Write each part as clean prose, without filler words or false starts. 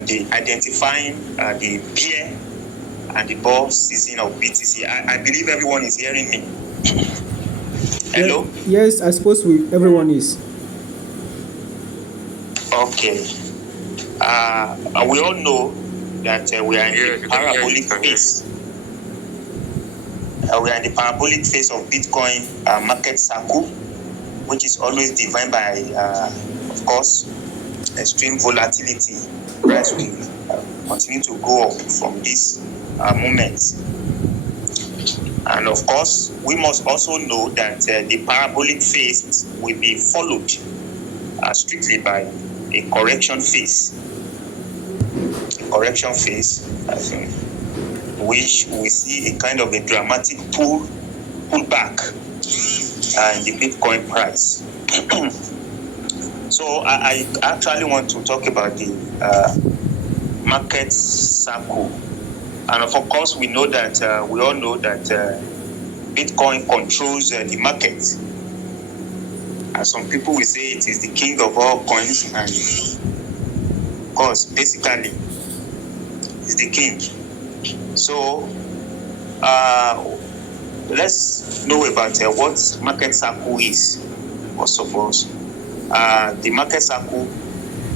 the identifying the bear and the bull season of BTC. I believe everyone is hearing me. Hello? Yes, I suppose everyone is. Okay. We all know that we are in the parabolic phase. We are in the parabolic phase of Bitcoin market cycle, which is always defined by, of course, extreme volatility. Price will continue to go up from this moment. And of course, we must also know that the parabolic phase will be followed strictly by a correction phase. Correction phase, which we see a kind of a dramatic pullback in the Bitcoin price. So I actually want to talk about the market cycle. And of course, we know that we all know that Bitcoin controls the market. As some people will say, it is the king of all coins, and of course, basically, it's the king. So let's know about what market cycle is. First of all, the market cycle,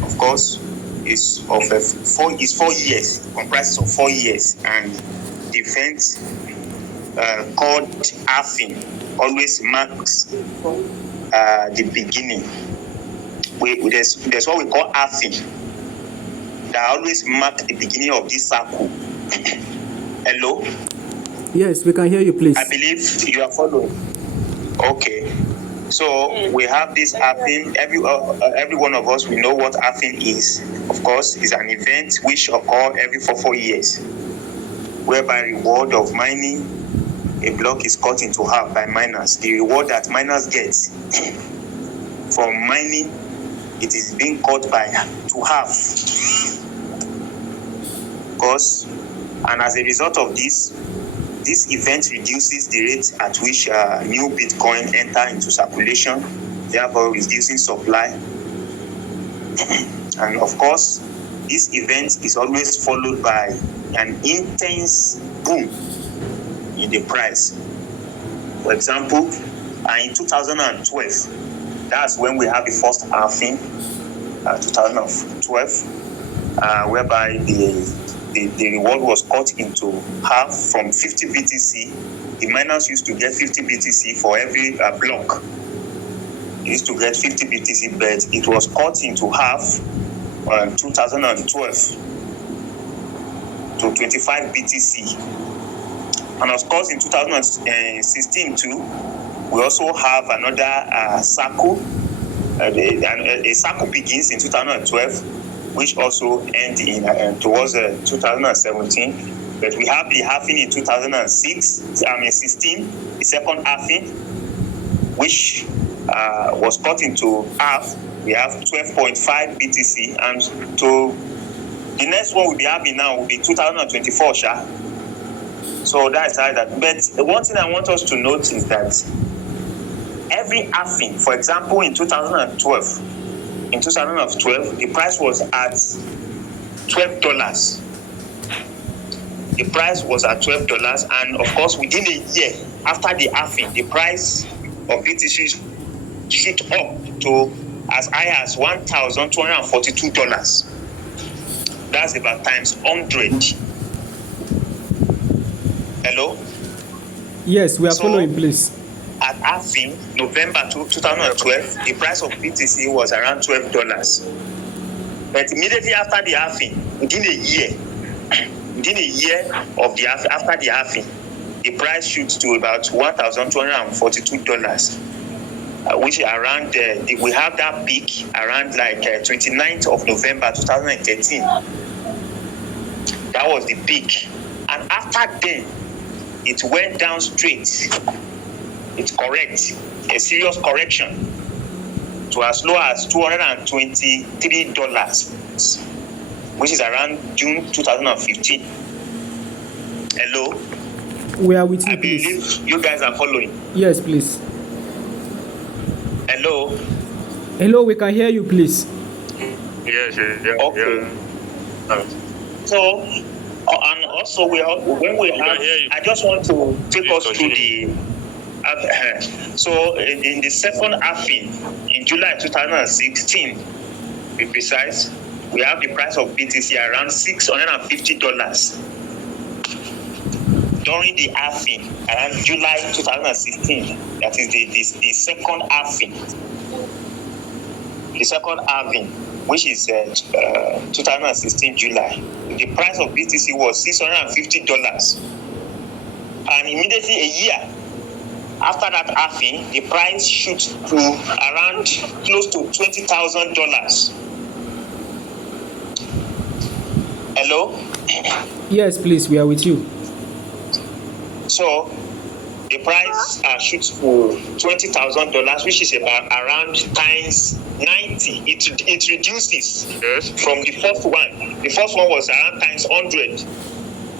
of course, is of 4 years, comprises of 4 years, and the event called halving always marks the beginning. There's what we call halving that always mark the beginning of this cycle. Hello? Yes, we can hear you, please. I believe you are following. Okay. So we have this halving. Every one of us, we know what halving is. Of course, it's an event which occurs every 4 years, whereby reward of mining a block is cut into half by miners. The reward that miners get from mining, it is being cut to half. Of course, and as a result of this event reduces the rate at which new Bitcoin enter into circulation, therefore reducing supply. And of course, this event is always followed by an intense boom in the price. For example, in 2012, that's when we have the first halving, 2012, whereby the reward was cut into half from 50 BTC. The miners used to get 50 BTC for every block. They used to get 50 BTC, but it was cut into half in 2012 to 25 BTC. And of course, in 2016 too, we also have another cycle. A cycle begins in 2012, which also ends in towards 2017. But we have the halving in 2016, the second halving, which was cut into half. We have 12.5 BTC, and to the next one we'll be having now will be 2024, Sha. So that's how that. But one thing I want us to note is that every halving, for example, in 2012, the price was at $12. The price was at $12, and of course, within a year after the halving, the price of BTC shoot up to as high as $1,242. That's about times 100. Hello? Yes, we are following, please. At halving, November 2012, the price of BTC was around $12. But immediately after the halving, within a year of the after the halving, the price shoots to about $1,242, which around we have that peak around like 29th of November 2013. That was the peak, and after then, it went down straight. It's correct, a serious correction to as low as $223, which is around June 2015. Hello? We are with you, I believe you guys are following. Yes, please. Hello? Hello, we can hear you, please. Yes. Okay. So, and also when we have, I just want to take us through the. So in the second halving in July 2016, to be precise, we have the price of BTC around $650 during the halving around July 2016. That is the second halving. The second halving, which is 2016 July. The price of BTC was $650, and immediately a year after that halving, the price shoots to around close to $20,000. Hello? Yes, please, we are with you. So the price shoots to $20,000, which is about around times 90. It reduces from the first one. The first one was around times 100.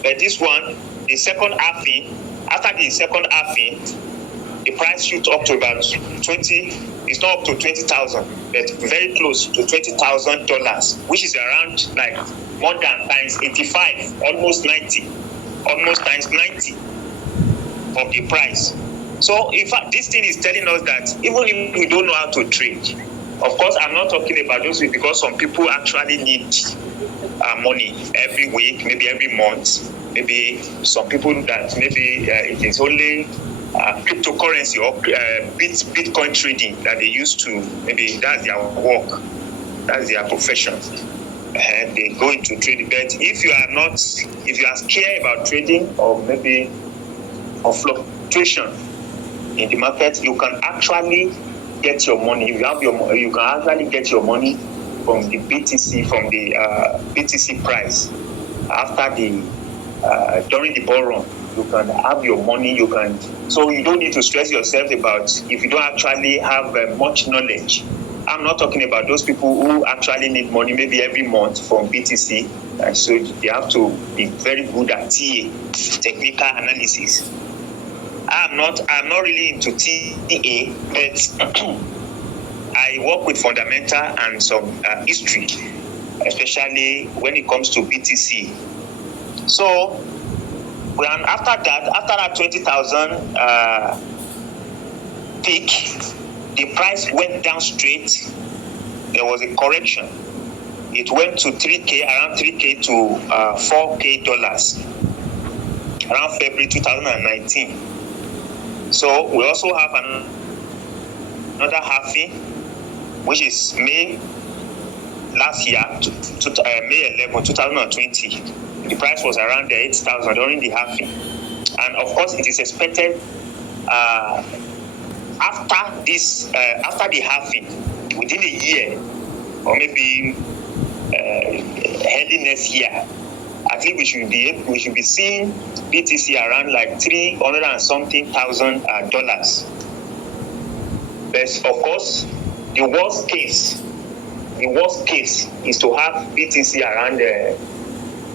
But this one, the second halving, after the second halving, the price shoots up to about 20. It's not up to 20,000, but very close to $20,000, which is around like more than times 85, almost 90, almost times 90 of the price. So in fact, this thing is telling us that even if we don't know how to trade, of course, I'm not talking about those because some people actually need money every week, maybe every month, maybe some people that maybe it is only cryptocurrency or Bitcoin trading that they used to, maybe that's their work, that's their profession. And they go into trading. But if you are scared about trading or maybe of fluctuation in the market, you can actually get your money. If you have your money, you can actually get your money from the BTC, from the BTC price after the during the bull run. You can have your money. So you don't need to stress yourself about if you don't actually have much knowledge. I'm not talking about those people who actually need money maybe every month from BTC. So they have to be very good at TA, technical analysis. I'm not really into TA, but I work with fundamental and some history, especially when it comes to BTC. So after that 20,000 peak, the price went down straight. There was a correction. It went to 3K, around 3K to $4K around February 2019. So we also have another halving, which is May last year, May 11, 2020. The price was around 8,000 during the halving. And of course, it is expected after the halving, within a year, or maybe early next year, I think we should be seeing BTC around like $300 and something thousand dollars. But of course, the worst case is to have BTC around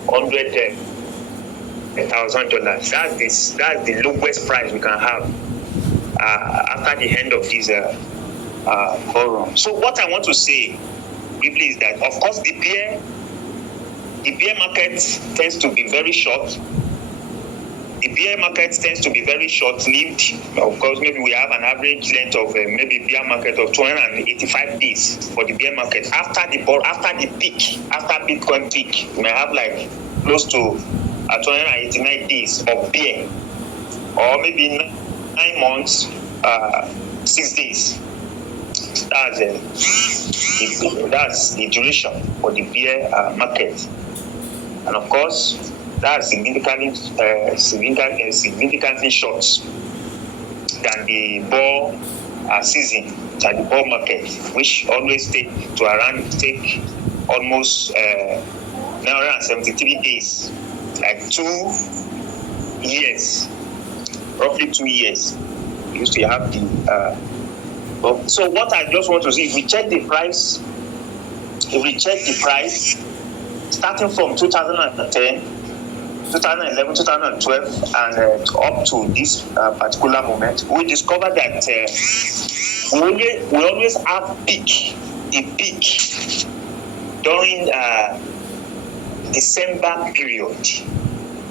$100,000. That's the lowest price we can have after the end of this forum. So what I want to say briefly is that, of course, the bear market tends to be very short. The bear market tends to be very short-lived. Of course, maybe we have an average length of maybe bear market of 285 days for the bear market. After Bitcoin peak, we may have like close to 289 days of bear, or maybe 9 months, 6 days. That's the duration for the bear market, and of course, that's significantly short than the bull season, than the bull market, which always take almost 973 days, like 2 years, roughly 2 years. We used to have the. So what I just want to see, if we check the price, starting from 2010. 2011, 2012, and up to this particular moment, we discovered that we always have the peak during December period.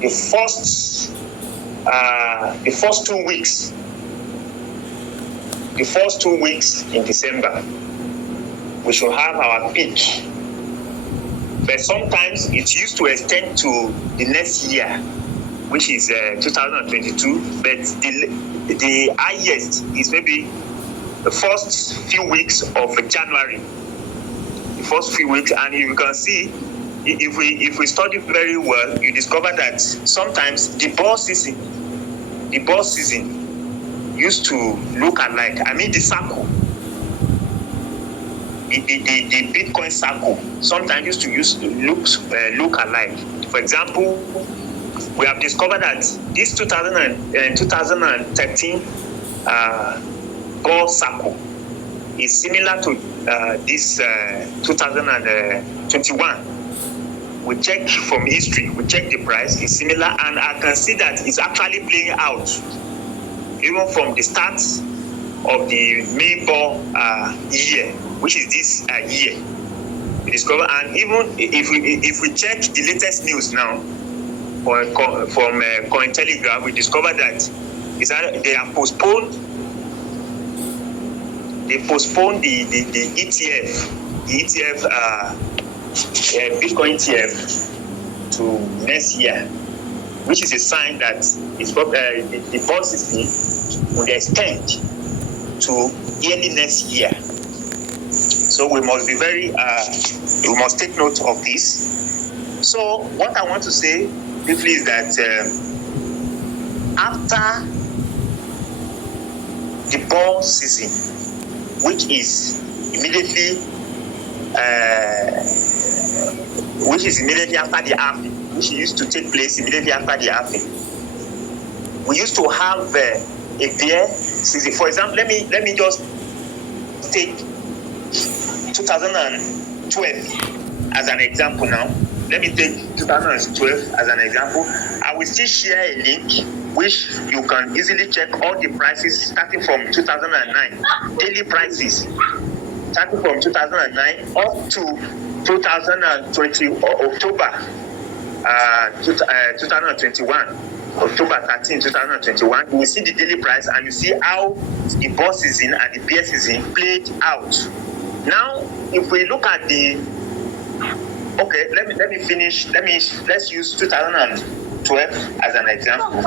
The first 2 weeks. The first 2 weeks in December, we should have our peak. But sometimes it used to extend to the next year, which is 2022. But the highest is maybe the first few weeks of January. The first few weeks, and you can see, if we study very well, you discover that sometimes the ball season used to look alike. I mean, the circle, the Bitcoin circle, sometimes used to look alike. For example, we have discovered that this 2013 ball circle is similar to this 2021. We check from history, we check the price, it's similar, and I can see that it's actually playing out even from the start of the May ball year, which is this year. We discover, and even if we check the latest news now from Cointelegraph, we discover that they have postponed. They postponed the ETF, Bitcoin ETF to next year, which is a sign that the policy will extend to early next year. So we must be we must take note of this. So what I want to say briefly is that after the ball season, which is immediately after the halving, which used to take place immediately after the halving, we used to have a bear season. For example, let me just take 2012 as an example now. Let me take 2012 as an example. I will still share a link which you can easily check all the prices starting from 2009, daily prices starting from 2009 up to 2020 October 2021. October 13, 2021, you will see the daily price and you see how the bull season and the bear season played out. Now, if we look at let me finish. Let's use 2012 as an example.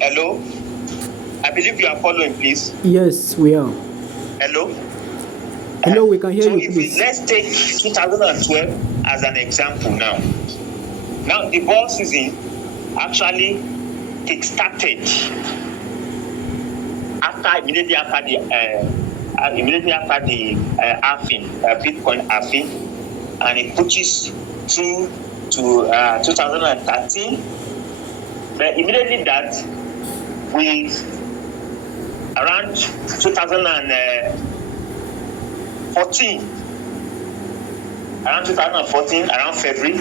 Hello? I believe you are following, please. Yes, we are. Hello? Hello, we can hear you, please. Let's take 2012 as an example now. Now, the ball season actually kick-started immediately after the halving, Bitcoin halving, and it pushes through to 2013. But immediately that, around 2014, around February,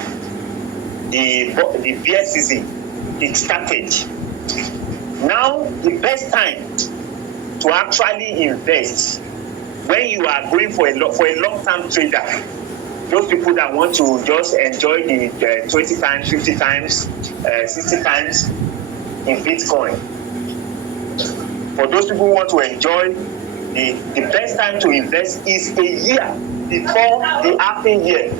the bear season it started. Now, the best time to actually invest when you are going for a long-term trader, those people that want to just enjoy the 20 times, 50 times, 60 times in Bitcoin. For those people who want to enjoy, the best time to invest is a year before the halving year.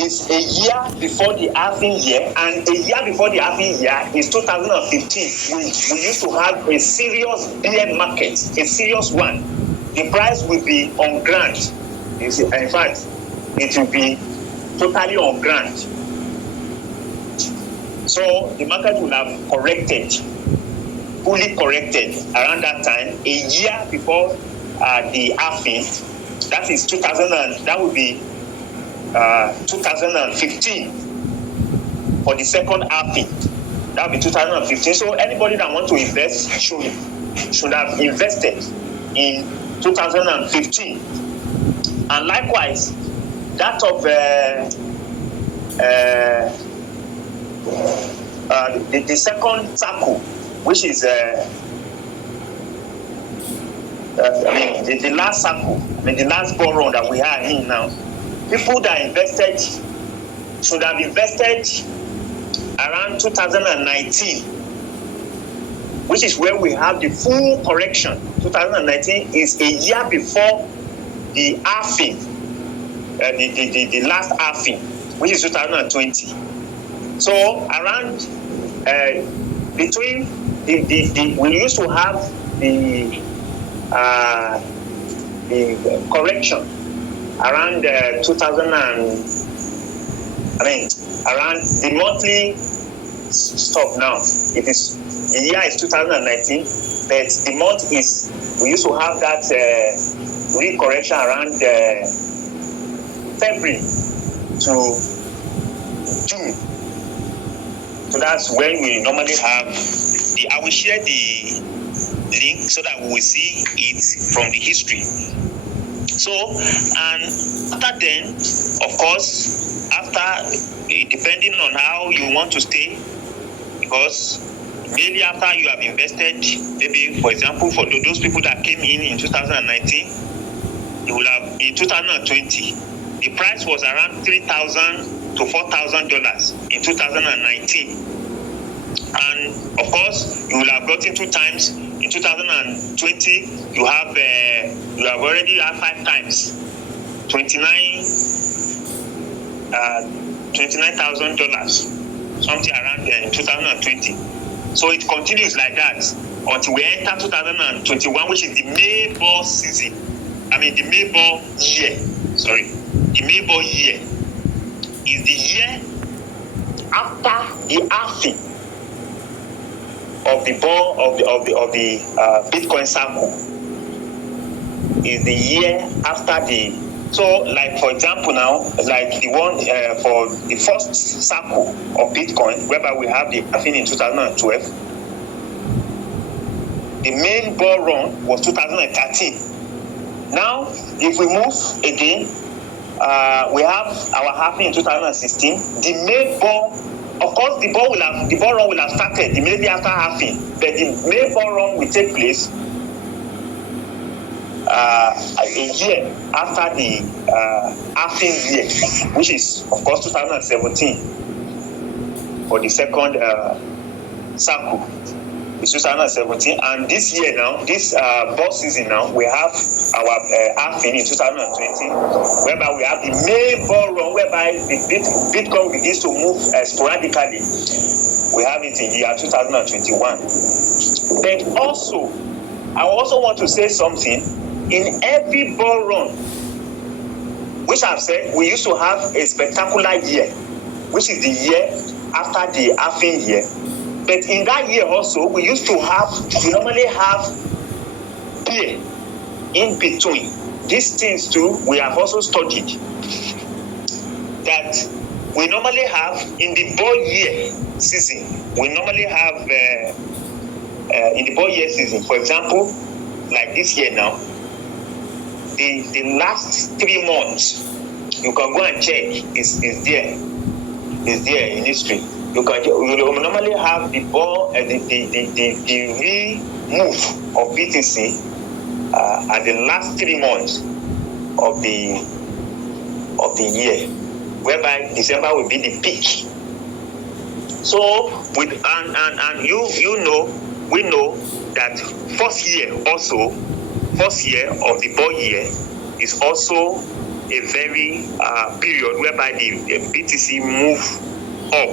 It's a year before the halving year, and a year before the halving year is 2015. We used to have a serious bear market, a serious one. The price will be on ground. In fact, it will be totally on ground. So the market will have fully corrected around that time, a year before the halving. That is 2000. That would be 2015 for the second halving. That will be 2015. So anybody that wants to invest should have invested in 2015. And likewise, that of the second circle, which is the last cycle, the last ball run that we are in now, people that invested should have invested around 2019, which is where we have the full correction. 2019 is a year before the halving, the last halving, which is 2020. So around between we used to have the correction around 2000 around the monthly stuff now. It is the year is 2019, but the month is we used to have that recorrection around February to June. So that's when we normally have the. I will share the link so that we will see it from the history. So, and after then, of course, after depending on how you want to stay, because maybe after you have invested, maybe for example, for those people that came in 2019, you will have in 2020, the price was around $3,000 to $4,000 in 2019, and of course, you will have gotten 2 times. In 2020, you have already had 5 times, $29,000, something around in 2020. So it continues like that until we enter 2021, which is the May ball season. The May ball year. Sorry, the May ball year is the year after the halving of the ball of the Bitcoin cycle. Is the year after the. So, like for example now, like the one for the first cycle of Bitcoin, whereby we have the halving in 2012, the main ball run was 2013. Now, if we move again, we have our halving in 2016. The main ball, of course, the ball run will have started immediately after halving, but the main ball run will take place a year after the halving year, which is of course 2017 for the second cycle. It's 2017, and this year now, this ball season now, we have our halving in 2020, whereby we have the main ball run, whereby the Bitcoin begins to move sporadically. We have it in the year 2021. But also, I also want to say something. In every ball run, which I've said, we used to have a spectacular year, which is the year after the halving year. But in that year also, we normally have beer in between. These things too, we have also studied that we normally have in the ball year season. We normally have in the ball year season, for example, like this year now, the last 3 months, you can go and check, is there in history. You normally have the ball, the re-move of BTC at the last 3 months of the year, whereby December will be the peak. So we know that first year of the ball year is also a very period whereby the BTC move up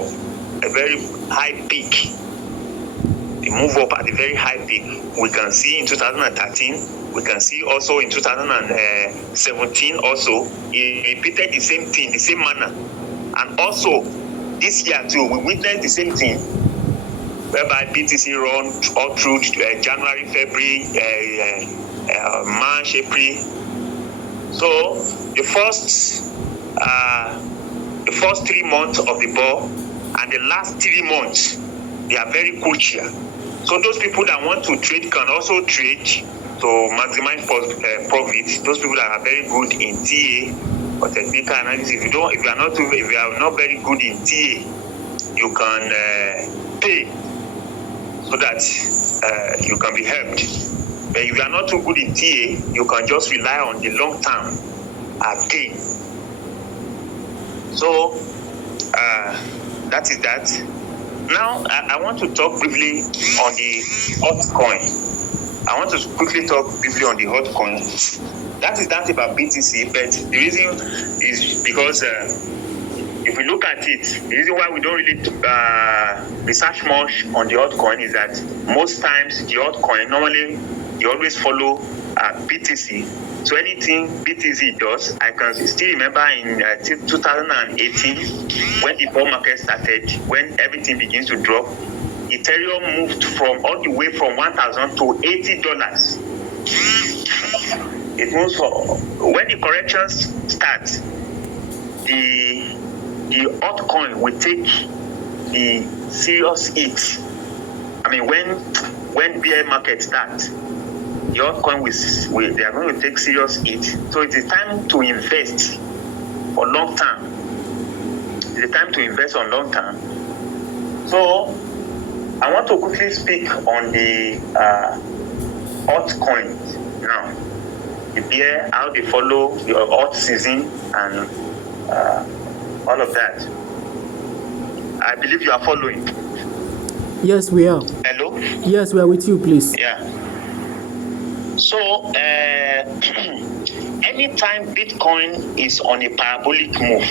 a very high peak. They move up at a very high peak. We can see in 2013, we can see also in 2017 also, it repeated the same thing, the same manner. And also this year too, we witnessed the same thing, whereby BTC run all through January, February, March, April. So the first 3 months of the ball and the last 3 months, they are very crucial. So those people that want to trade can also trade to maximize profit. Those people that are very good in TA or technical analysis, if you are not very good in TA, you can pay so that you can be helped. But if you are not too good in TA, you can just rely on the long term again. So that is that. Now I want to talk briefly on the altcoin. I want to quickly talk briefly on the altcoin. That is that about BTC, but the reason is because if we look at it, the reason why we don't really research much on the altcoin is that most times the altcoin normally you always follow BTC. So anything BTC does, I can still remember in 2018 when the bull market started, when everything begins to drop, Ethereum moved from all the way from $1,000 to $80. It moves when the corrections start, the altcoin will take the serious hit. I mean, when bear market starts, the altcoin they are going to take serious hit. So it is time to invest for long term. It's a time to invest on long term. So I want to quickly speak on the altcoins now. The bear, how they follow the alt season and all of that. I believe you are following. Yes, we are. Hello? Yes, we are with you, please. Yeah. So, anytime Bitcoin is on a parabolic move,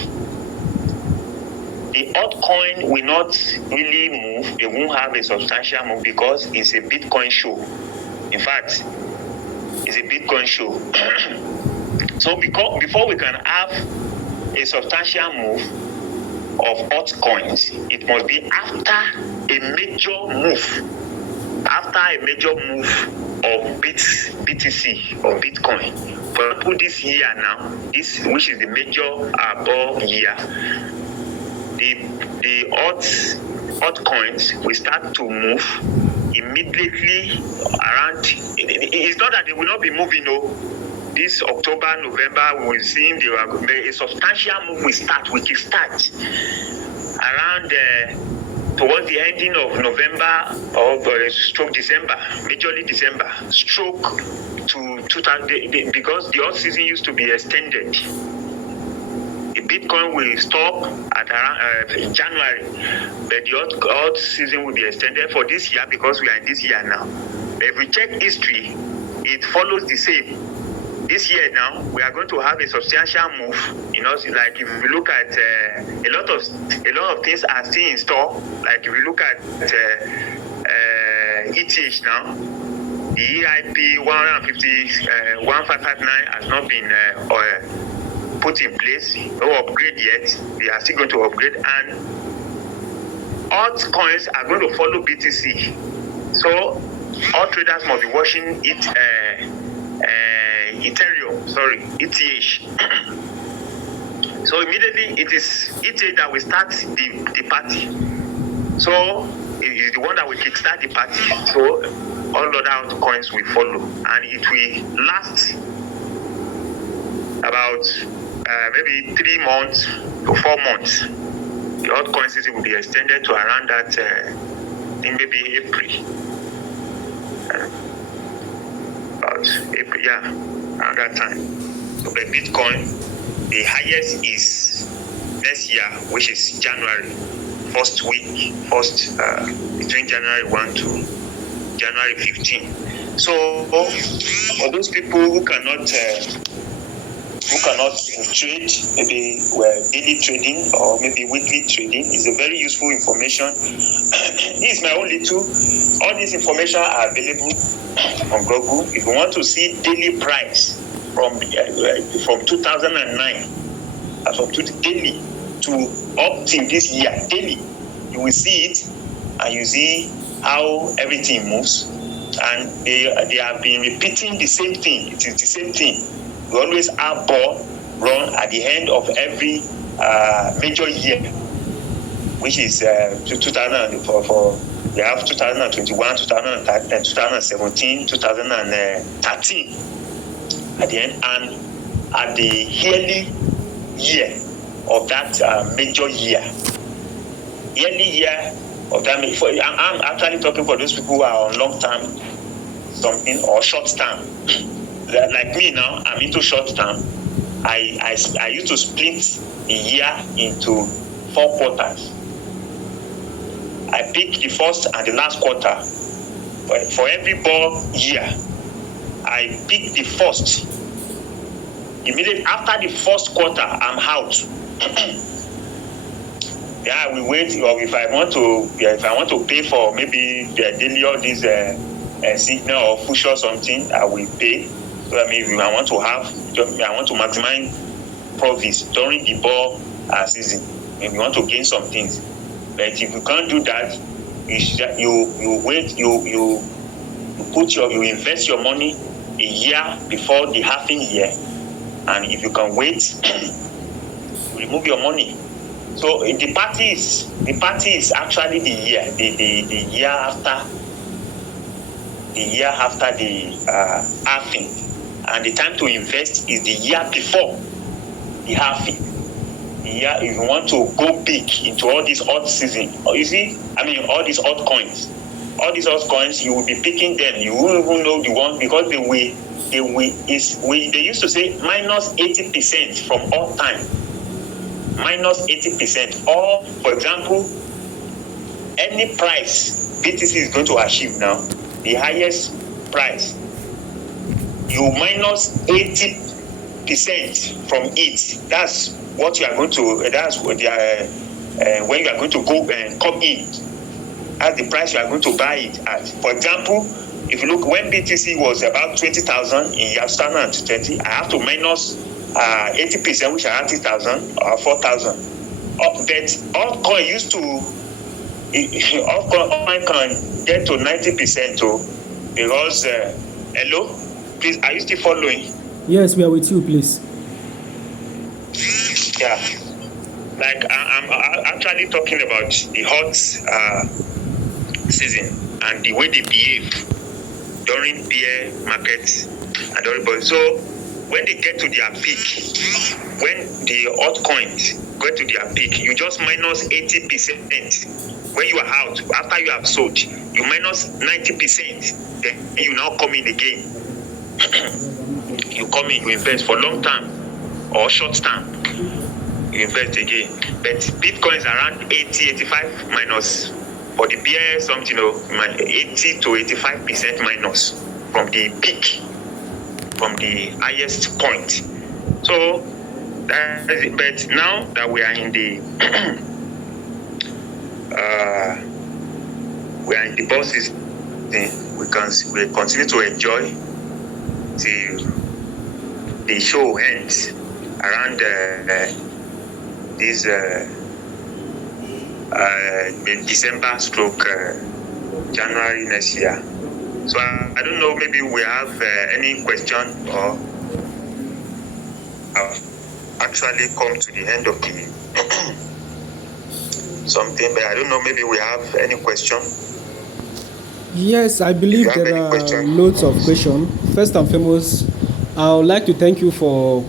the altcoin will not really move. They won't have a substantial move because it's a Bitcoin show. In fact, it's a Bitcoin show. So, before we can have a substantial move of altcoins, it must be after a major move. After a major move of BTC or Bitcoin. For example, this year now, which is the major bull year, the altcoins will start to move immediately around. It's not that they will not be moving, no. This October, November, we will see a substantial move will kickstart around towards the ending of November or stroke December, majorly December, stroke to 2000, because the alt season used to be extended. The Bitcoin will stop at around January, but the alt season will be extended for this year because we are in this year now. But if we check history, it follows the same. This year now, we are going to have a substantial move. You know, like if we look at a lot of things are still in store. Like if we look at ETH now, the EIP 1559 has not been put in place. No upgrade yet. We are still going to upgrade, and altcoins are going to follow BTC. So all traders must be watching it. ETH. So immediately it is ETH that will start the party. So it is the one that will kickstart the party. So all other altcoins will follow, and it will last about maybe 3 months to 4 months. The altcoin season will be extended to around that in maybe April. About April, yeah. Around that time. So the Bitcoin, the highest is next year, which is January, between January 1 to January 15. So for those people who cannot trade, maybe daily trading or maybe weekly trading, is a very useful information. This is my only tool. All this information are available on Google. If you want to see daily price from 2009, from daily to up till this year, daily, you will see it, and you see how everything moves. And they have been repeating the same thing. It is the same thing. We always have ball run at the end of every major year, which is 2004. We have 2021, 2017, 2013 at the end, and at the yearly year of that major year. Yearly year of that. I'm actually talking for those people who are on long term. something, or short term. Like me now, I'm into short term. I used to split the year into 4 quarters. I pick the first and the last quarter. For every ball year, I pick the first. Immediately after the first quarter, I'm out. Yeah, we wait. Or if I want to pay for maybe the daily all these signal or push or something, I will pay. So I mean, I want to maximize profits during the ball season. And we want to gain some things. But if you can't do that, you wait. You invest your money a year before the halving year, and if you can wait, you remove your money. So the party is actually the year after the halving, and the time to invest is the year before the halving. Yeah, if you want to go big into all these odd season, all these odd coins, you will be picking them. You won't even know the one, because they used to say minus 80% from all time. Minus 80%. Or, for example, any price BTC is going to achieve now, the highest price, you minus 80% from it. That's what you are going to. That's what they are. When you are going to go and come in, that's the price you are going to buy it at. For example, if you look, when BTC was about 20,000 in year 2020, I have to minus 80%, which are 30,000 or 4,000. But altcoin used to, altcoin can get to 90% too, because hello, please, are you still following? Yes, we are with you, please. Yeah, like I'm actually talking about the hot season and the way they behave during bear markets and everybody. So when they get to their peak, when the altcoins get to their peak, you just minus 80%. When you are out, after you have sold, you minus 90%. Then you now come in again. You come in, you invest for long term or short term. You invest again. But Bitcoin is around 80-85 minus. For the bear, something 80 to 85% minus from the peak, from the highest point. So that is it. But now that we are in the bull season, we continue to enjoy till the show ends around this December stroke January next year. So I don't know, maybe we have any question, or actually come to the end of the something, but I don't know, maybe we have any question. Yes, I believe there are loads of questions. First and foremost, I would like to thank you for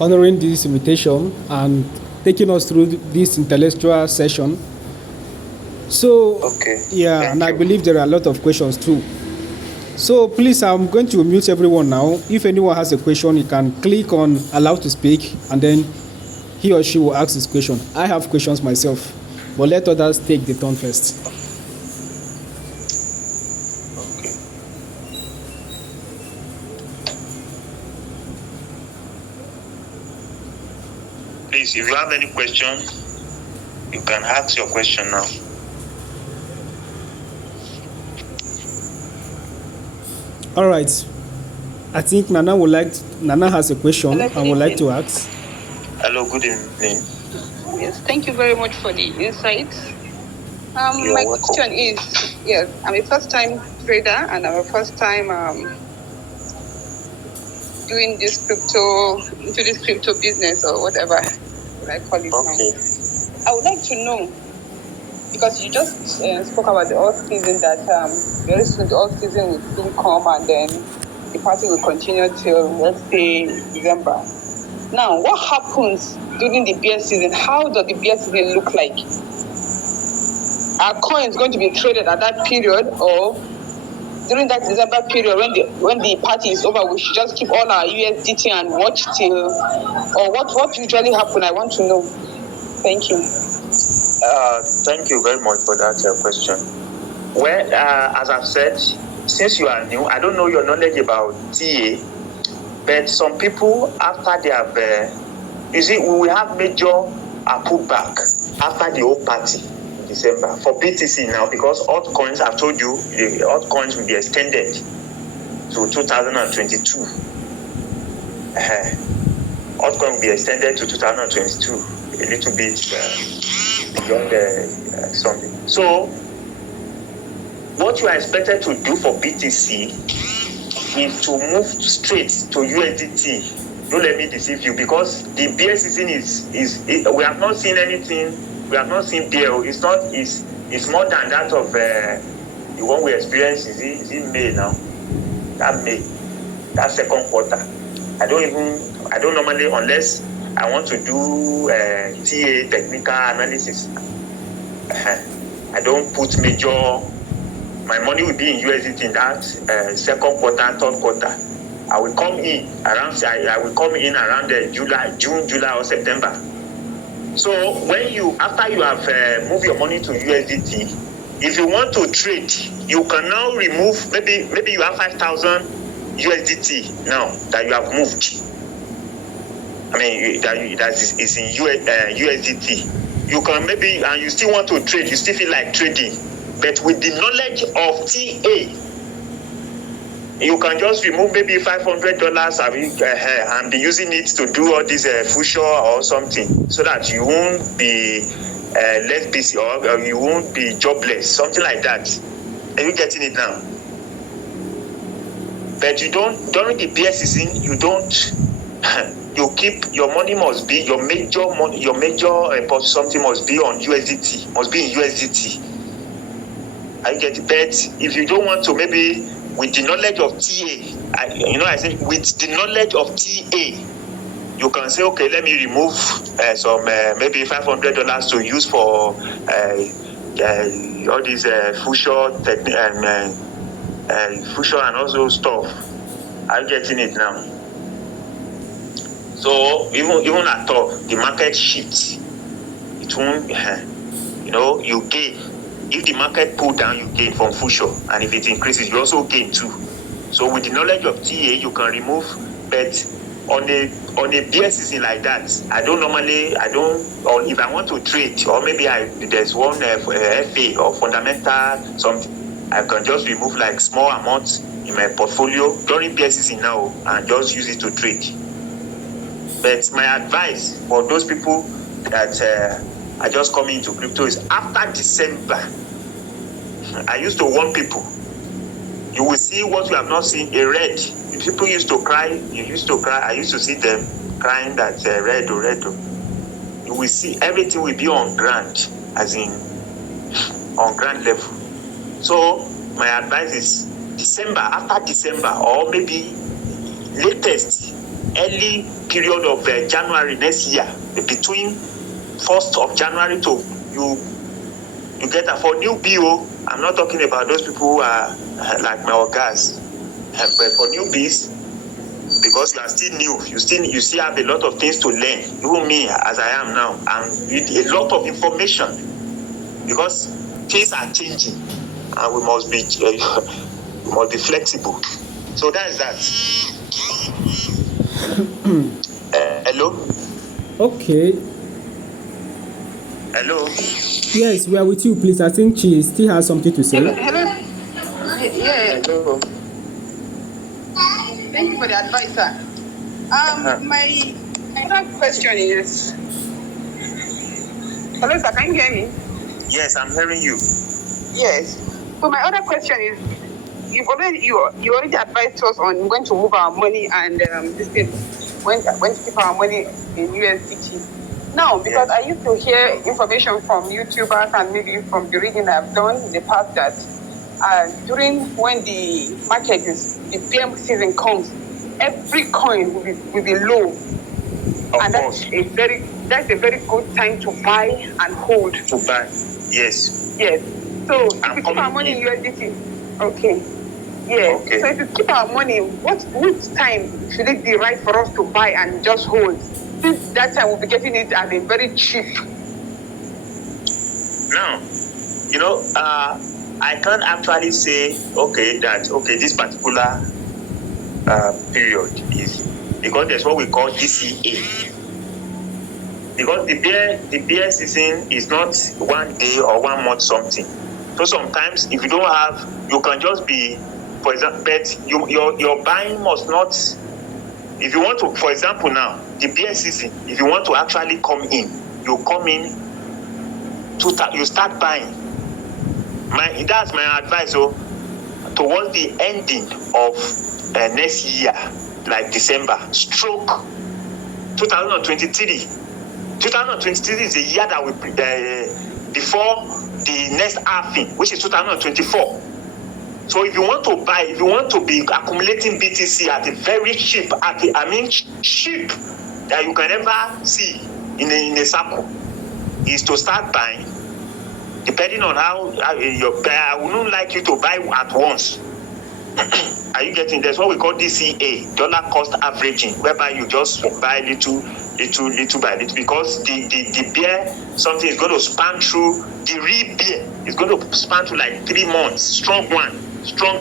honoring this invitation and taking us through this intellectual session. So, Okay. yeah, and I believe there are a lot of questions too. So, please, I'm going to mute everyone now. If anyone has a question, you can click on allow to speak, and then he or she will ask his question. I have questions myself, but let others take the turn first. Okay. Please, if you have any question, you can ask your question now. All right. I think Nana has a question and would like to ask. Hello, good evening. Yes, thank you very much for the insights. My question is, yes, I'm a first-time trader and I'm a first-time doing this crypto business or whatever I call it now. I would like to know, because you just spoke about the alt season, that very soon the alt season will soon come, and then the party will continue till, let's say, December. Now, what happens during the bear season? How does the bear season look like? Are coins going to be traded at that period, or during that December period, when the party is over, we should just keep all our USDT and watch till, or what usually happen? I want to know. Thank you. Thank you very much for that question. Well, as I've said, since you are new, I don't know your knowledge about TA, but some people, after they have, you see, we will have major pullback after the whole party in December for BTC now, because altcoins, I've told you, the altcoins will be extended to 2022. Altcoin will be extended to 2022, a little bit beyond something. So, what you are expected to do for BTC is to move straight to USDT. Don't let me deceive you, because the bear season is we have not seen anything. We have not seen bear. It's more than that of the one we experienced. Is it May now? That May, that second quarter. I don't normally, unless I want to do TA technical analysis. I don't put major. My money will be in USDT in that second quarter, third quarter. I will come in around June, July, or September. So after you have moved your money to USDT, if you want to trade, you can now remove, maybe you have 5,000 USDT now that you have moved. I mean, that is in USDT. You can and you still want to trade, you still feel like trading. But with the knowledge of TA, you can just remove maybe $500 and be using it to do all this future or something, so that you won't be less busy, or you won't be jobless, something like that. Are you getting it now? But you don't, during the bear season, you don't. You keep your money must be your major money, your major something must be on USDT, must be in USDT. I get it. But if you don't want to, maybe with the knowledge of TA, I say with the knowledge of TA, you can say, okay, let me remove some maybe $500 to use for all these future and future and also stuff. I'm getting it now. So even at all, the market shifts. It won't, you gain. If the market pull down, you gain from future, and if it increases, you also gain too. So with the knowledge of TA, you can remove. But on a bear season like that, or if I want to trade, or maybe there's one FA or fundamental something, I can just remove like small amounts in my portfolio during bear season now and just use it to trade. But my advice for those people that are just coming into crypto is after December, I used to warn people, you will see what you have not seen, a red. If people used to cry, I used to see them crying that red. You will see everything will be on ground, as in on ground level. So my advice is December, after December, or maybe latest early period of January next year, between 1st of January to you get that for new BO. I'm not talking about those people who are like my guys, but for newbies, because you are still new, you still have a lot of things to learn. Even me, as I am now, I'm with a lot of information, because things are changing, and we must be flexible. So that is that. Hello. Okay. Hello. Yes, we are with you, please. I think she still has something to say. Hello. Yeah. Hello. Thank you for the advice, sir. My other question is, hello, sir, can you hear me? Yes, I'm hearing you. Yes. So my other question is, you already advised us on when to move our money and when to keep our money in USDT. Now, because I used to hear information from YouTubers and maybe from the reading I've done in the past that during when the bear season comes, every coin will be low. And that's a very good time to buy and hold. To buy, yes. Yes. So if we keep our money in USDT, okay. Yes. Okay. So if you keep our money, which time should it be right for us to buy and just hold? Since that time we'll be getting it at a very cheap. Now, I can't actually say this particular period is because there's what we call DCA. Because the beer season is not 1 day or 1 month something. So sometimes if you don't have, you can just be, for example, but your buying must not. If you want to, for example, now the beer season, if you want to actually come in, you come in you start buying. That's my advice. So towards the ending of next year, like December, stroke 2023. 2023 is the year that we before the next halving, which is 2024. So if you want to buy, if you want to be accumulating BTC at a very cheap, cheap that you can never see in a circle, is to start buying. Depending on how your buy, I wouldn't like you to buy at once. Are you getting? There's what we call DCA, dollar cost averaging, whereby you just buy little by little, because the beer something is going to span through the real beer. It's going to span through like 3 months. Strong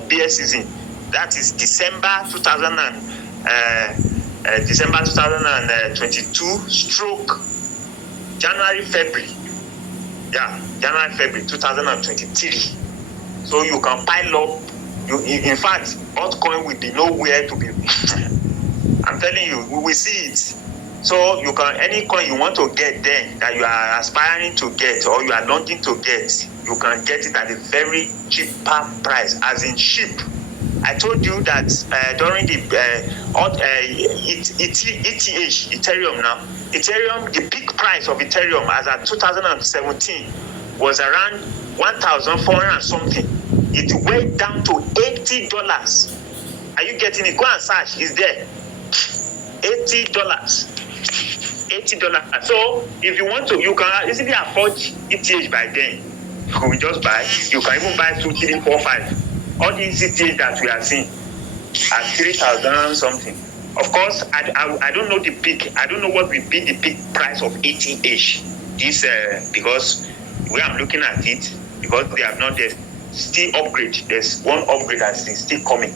beer season. That is December 2022 stroke January February 2023. So you can pile up. In fact, altcoin will be nowhere to be. I'm telling you, we will see it. So you can, any coin you want to get then that you are aspiring to get or you are longing to get, you can get it at a very cheaper price, as in cheap. I told you that during the ETH, Ethereum now, the peak price of Ethereum as at 2017 was around 1,400 and something. It went down to $80. Are you getting it? Go and search. It's there. $80. So if you want to, you can easily afford ETH by then. You can just buy. You can even buy 2, 3, 4, 5. All these ETH that we are seeing at 3,000 something. Of course, I don't know the peak. I don't know what will be the peak price of ETH. This because the way I'm looking at it, because they have not yet still upgrade. There's one upgrade that is still coming,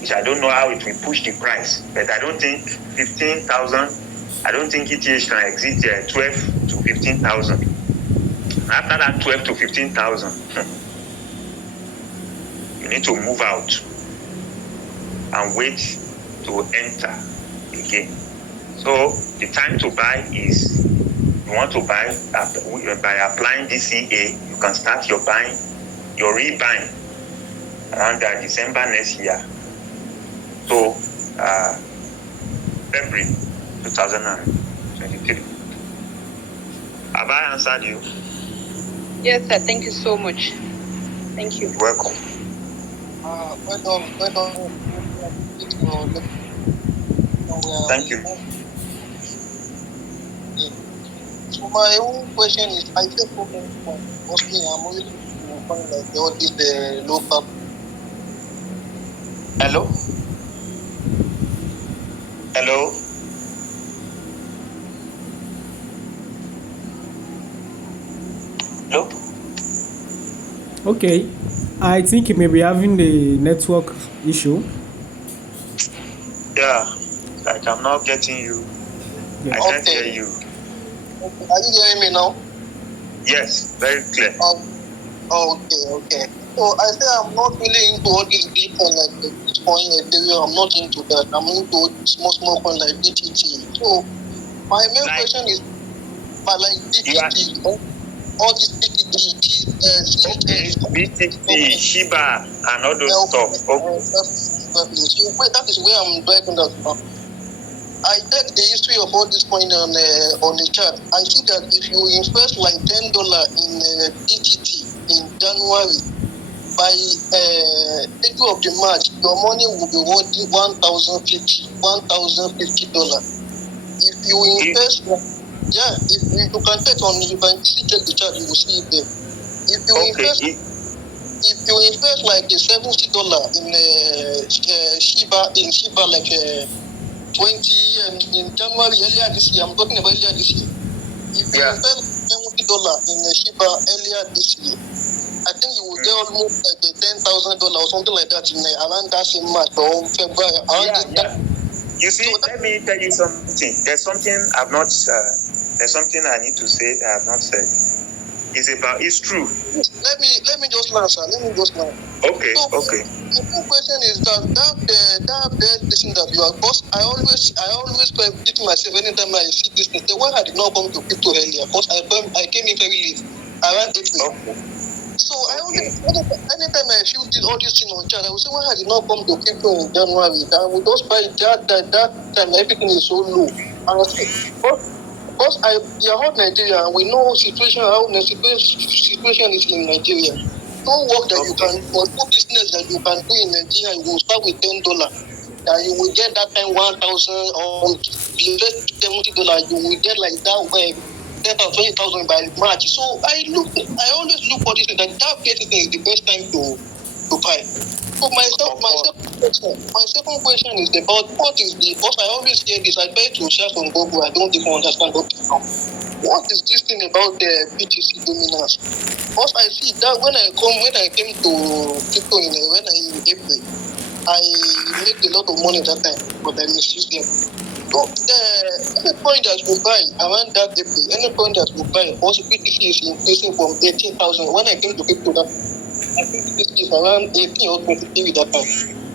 which I don't know how it will push the price. But I don't think 15,000. I don't think ETH can exceed 12 to 15,000. After that 12 to 15,000, you need to move out and wait to enter again. So the time to buy is, you want to buy by applying DCA. You can start your buying, your rebuying around December next year. So February 2023. Have I answered you? Yes, sir. Thank you so much. Thank you. You're welcome. Thank you. So my own question is, I think mostly I'm only find like all this the local. Hello? Hello? Hello? Okay, I think you may be having the network issue. Yeah, like I'm not getting you. Yeah. I can't hear you. Okay. Are you hearing me now? Yes, very clear. Okay. So I say I'm not really into all these Bitcoin like the Bitcoin, Ethereum. I'm not into that. I'm into small coin like BTT. So my main question is, but like BTT, all these BTT, BTT, Shiba, and all those stuff. Okay. So that is where I'm driving that from. I check the history of all this coin on the chart. I see that if you invest like $10 in BTT in January, by April of the March, your money will be worth $1,050. If you invest, if you can check on, you can see check the chart, you will see it there. If you invest, if you invest like a $70 in Shiba like 20 and in January earlier this year, I'm talking about earlier this year. If you invest $70 in Shiba earlier this year, I think you will get almost like $10,000 or something like that in around that same March or February. You see, so let me tell you something. There's something I've not. There's something I need to say that I've not said. It's true. Let me just answer. Okay. So, okay. The question is that thing that you are. Because I always predict myself anytime I see this thing. Why I did not come to crypto earlier? Because I came in very late, around April. Okay. So I always, anytime I feel all these things on chat, I will say, why I did not come to crypto in January? I will just buy that time everything is so low. And because we are all Nigeria and we know how the situation is in Nigeria. No work that you can, or no business that you can do in Nigeria, you will start with $10. That you will get that time 1,000 or invest $70, you will get like that way. 10,000, 20,000 by March. So I always look for this that place is the best time to buy. So my second question is about what is the, because I always hear this, I try to share from Google, I don't even understand what is this thing about the BTC dominance? Because I see that when I came to crypto in April, I made a lot of money that time, but I misused them. So any point that you buy around that April, any point that you buy, also BTC is increasing from 18,000. When I came to crypto, I think BTC is around 18 or 23 that time.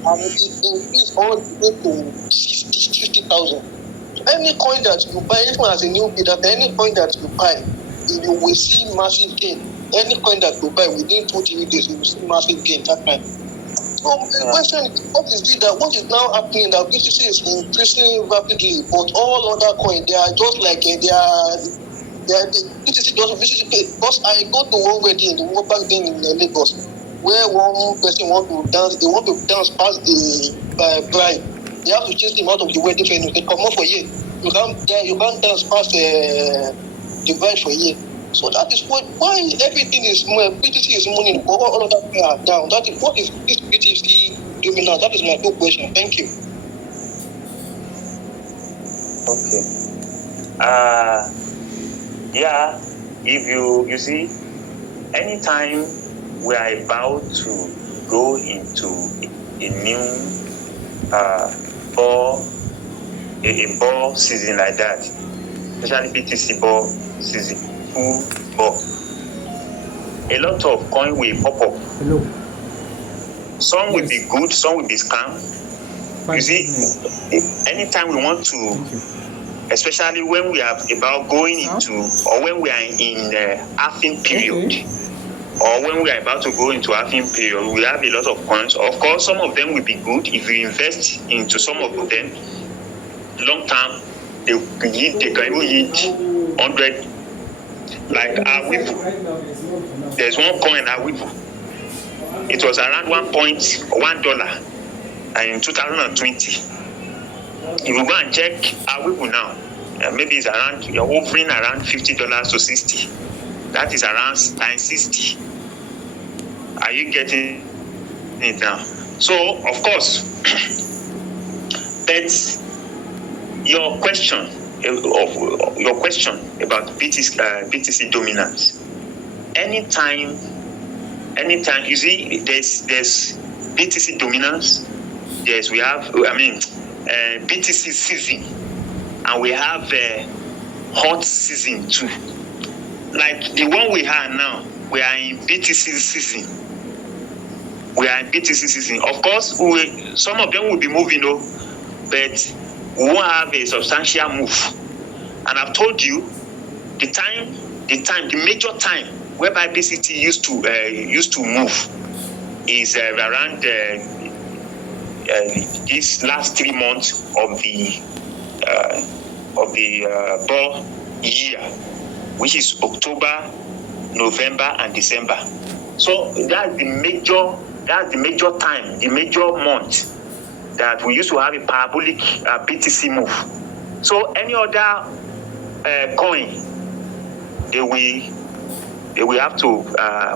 And it increased all the way to 50,000. Any coin that you buy, even as a new bidder, any coin that you buy, you will see massive gain. Any coin that you buy within 2-3 days, you will see massive gain that time. So the question is, what is now happening that BTC is increasing rapidly, but all other coins, they are just like BTC doesn't because I go to one wedding back then in Lagos, where one person they want to dance past the bride. They have to chase him out of the wedding venue. They come out for a year. You can't dance past the bride for a year. So that is why everything is BTC is money, all of that are down. That is what is this BTC doing now? That is my good question. Thank you. Okay. If you see, anytime we are about to go into a new ball season like that, especially BTC ball season, full ball, a lot of coin will pop up. Hello. Some will be good, some will be scam. You see, anytime we want to, especially when we are about going into, or when we are in halving period, or when we are about to go into halving period, we have a lot of coins. Of course, some of them will be good if you invest into some of them. Long term, they can even yield 100. Like Awivu, there's one coin Awivu. It was around $1.1 in 2020. If you go and check Awivu now, maybe it's hovering around $50 to $60. That is around times 60. Are you getting it now? So of course, that's your question about BTC dominance. Anytime you see there's BTC dominance, yes, we have BTC season, and we have hot season too. Like the one we have now, we are in BTC season. Of course, some of them will be moving, but we won't have a substantial move. And I've told you the major time whereby BCT used to move is around these last 3 months of the ball year, which is October, November, and December. So that's the major time, the major month that we used to have a parabolic BTC move. So any other coin, they will have to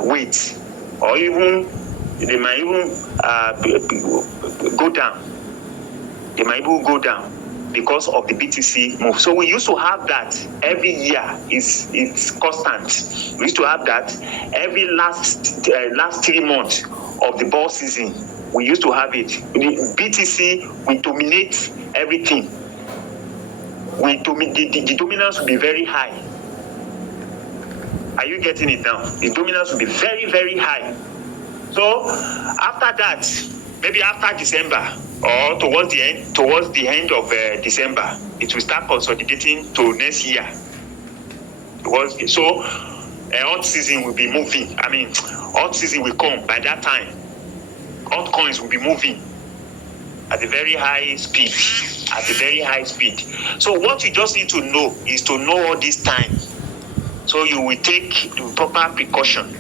wait or even they might even go down. They might even go down because of the BTC move. So we used to have that every year. It's constant. We used to have that every last 3 months of the ball season. We used to have it. The BTC will dominate everything. The dominance will be very high. Are you getting it now? The dominance will be very, very high. So after that, maybe after December or towards the end of December, it will start consolidating to next year. So hot season will be moving. Hot season will come by that time. Hot coins will be moving at a very high speed. So what you just need to know is to know all this time. So you will take the proper precaution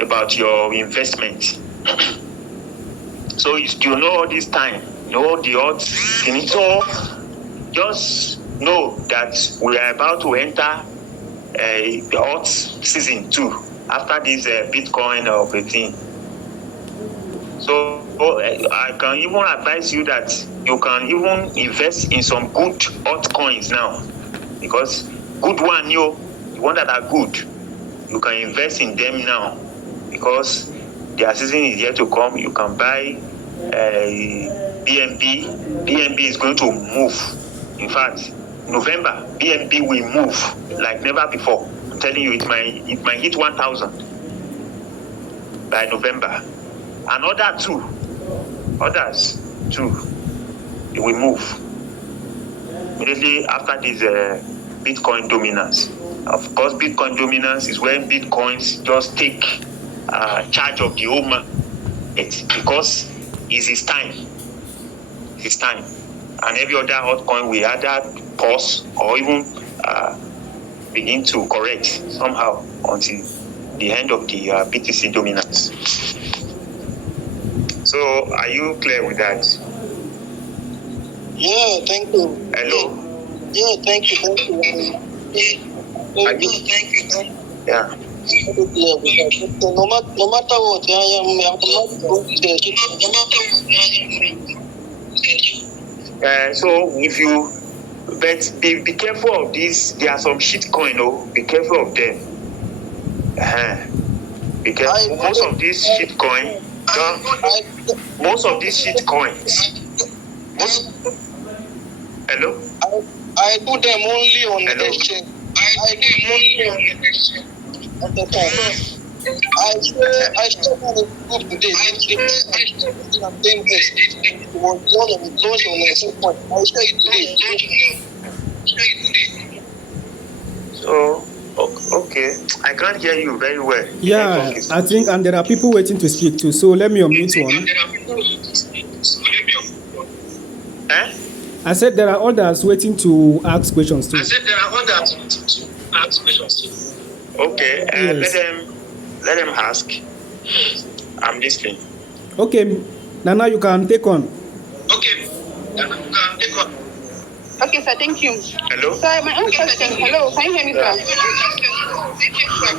about your investment. So you know all this time, know the odds. So just know that we are about to enter the hot season 2 after this Bitcoin of 18. So I can even advise you that you can even invest in some good hot coins now, because good one, the one that are good, you can invest in them now because their season is yet to come. You can buy BNB. BNB is going to move. In fact, November, BNB will move like never before. I'm telling you, it might hit 1,000 by November. And others too, it will move immediately after this Bitcoin dominance. Of course, Bitcoin dominance is when Bitcoins just take charge of the whole market because it's his time. And every other altcoin will either pause or even begin to correct somehow until the end of the BTC dominance. So, are you clear with that? Yeah, thank you. Hello? Yeah, thank you. Thank you. Yeah. No matter what, I am not going to So if you, but be careful of this. There are some shitcoin. Be careful of them. Be careful. Most of these shitcoins. Hello. I do them only on the exchange. I still want to prove today. It was one of the launch on the point. I say it today. So, okay. I can't hear you very well. Yeah, I think, and there are people waiting to speak too. So let me unmute one. I said there are others waiting to ask questions too. Okay, yes. let them ask. I'm listening. Okay, Nana, you can take on. Okay, sir, thank you. Hello? Sir, my own question. Hello, can you hear me, sir?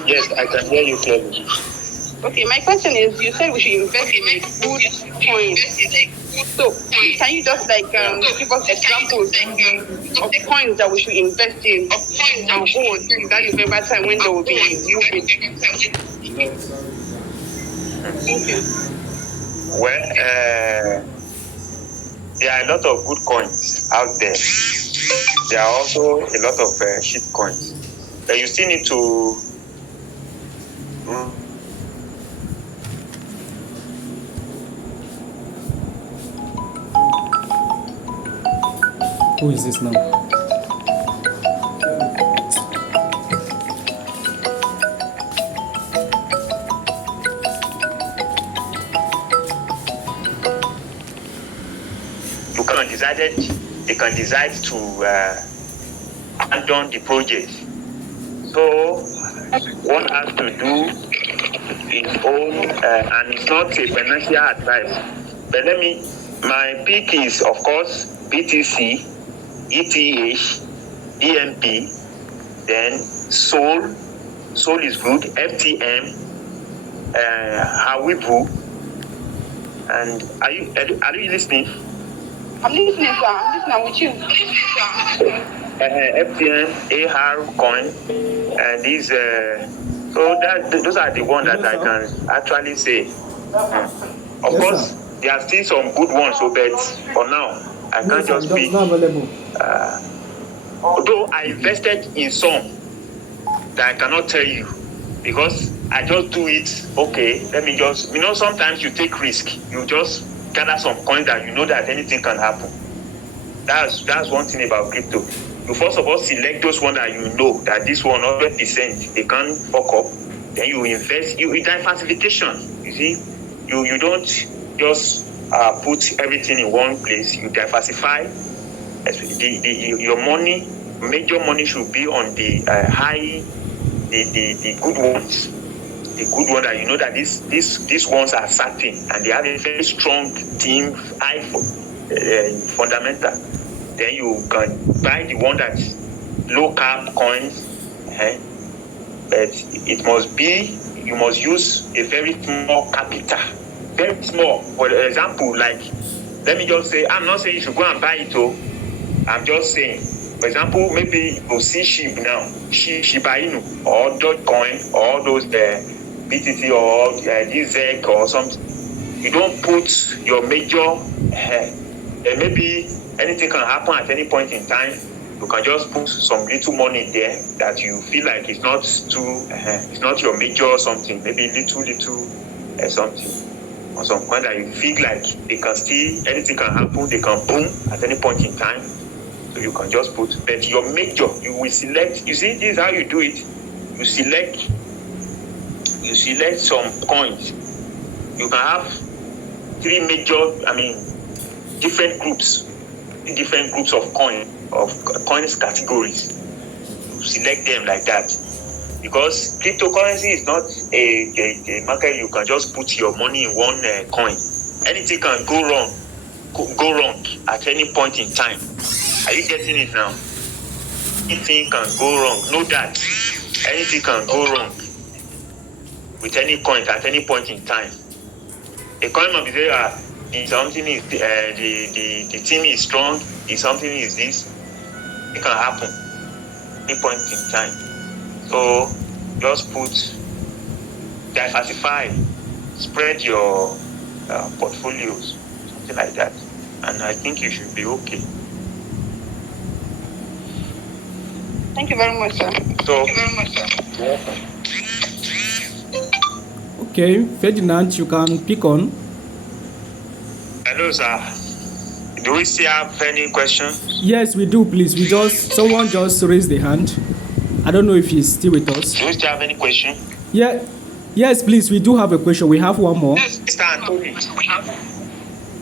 Yes, I can hear you clearly. Okay, my question is, you said we should invest in a good coin. So, can you just give us examples of coins that we should invest in and hold that November time when there will be movement? Thank you. Well, there are a lot of good coins out there. There are also a lot of shit coins. But you still need to Who is this now? they can decide to abandon the project. So one has to do its own, and it's not a financial advice. But my pick is, of course, BTC, ETH, BNB, then Sol is good, FTM, Hawibu. And are you listening? I'm listening, sir. I'm listening. I'm with you. FTN, AR coin, and these. So those are the ones that I can actually say. Of course, sir. there are still some good ones, so but for now, I can't just speak. It's not available. Although I invested in some that I cannot tell you because I just do it. Okay, let me just. Sometimes you take risk. You just gather some coins that you know that anything can happen. That's one thing about crypto. You first of all select those ones that you know that this 100% they can't fuck up. Then you invest. You diversification. You see, you don't just put everything in one place. You diversify. Your money, major money should be on the high, the good ones. The good one that you know that these ones are certain and they have a very strong team, high fundamental. Then you can buy the one that's low cap coins. But you must use a very small capital. Very small. For example, like, let me just say, I'm not saying you should go and buy it, I'm just saying, for example, maybe you see SHIB now, Shiba Inu, or Dogecoin, or those BTC, or DZEC, or something. You don't put your major, maybe anything can happen at any point in time. You can just put some little money there that you feel like it's not it's not your major or something, maybe little something. Or some point that you feel like they can still, anything can happen, they can boom at any point in time. So you can just put, but your major, you will select, you see, this is how you do it. You select some coins. You can have three major, different groups of coins categories. You select them like that. Because cryptocurrency is not a market you can just put your money in one coin. Anything can go wrong at any point in time. Are you getting it now? Anything can go wrong. Know that anything can go wrong with any coin at any point in time. A coin might be there. Something is the team is strong. If something is this, it can happen at any point in time. So just diversify, spread your portfolios, something like that, and I think you should be okay. Thank you very much, sir. Okay, Ferdinand, you can pick on. Hello, sir. Do we still have any questions? Yes, we do, please. Someone just raised their hand. I don't know if he's still with us. Do we still have any question? Yeah. Yes, please. We do have a question. We have one more. Yes, Mr. Anthony.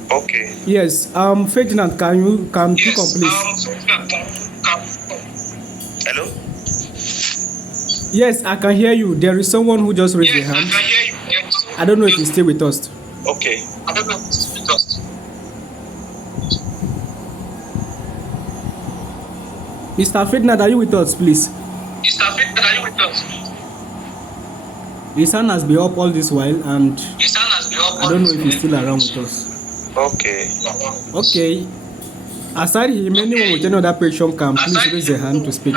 Okay. Yes. Ferdinand, can pick on, please? Hello? Yes, I can hear you. There is someone who just raised their hand. I can hear you. I don't know if he's still with us. Okay. I don't know if he's with us. Mr. Ferdinand, are you with us, please? Mr. Ferdinand, are you with us? His hand has been up all this while, and I don't know if he's still around with us. Okay. Okay. Aside him, anyone with any other question can please raise their hand to speak.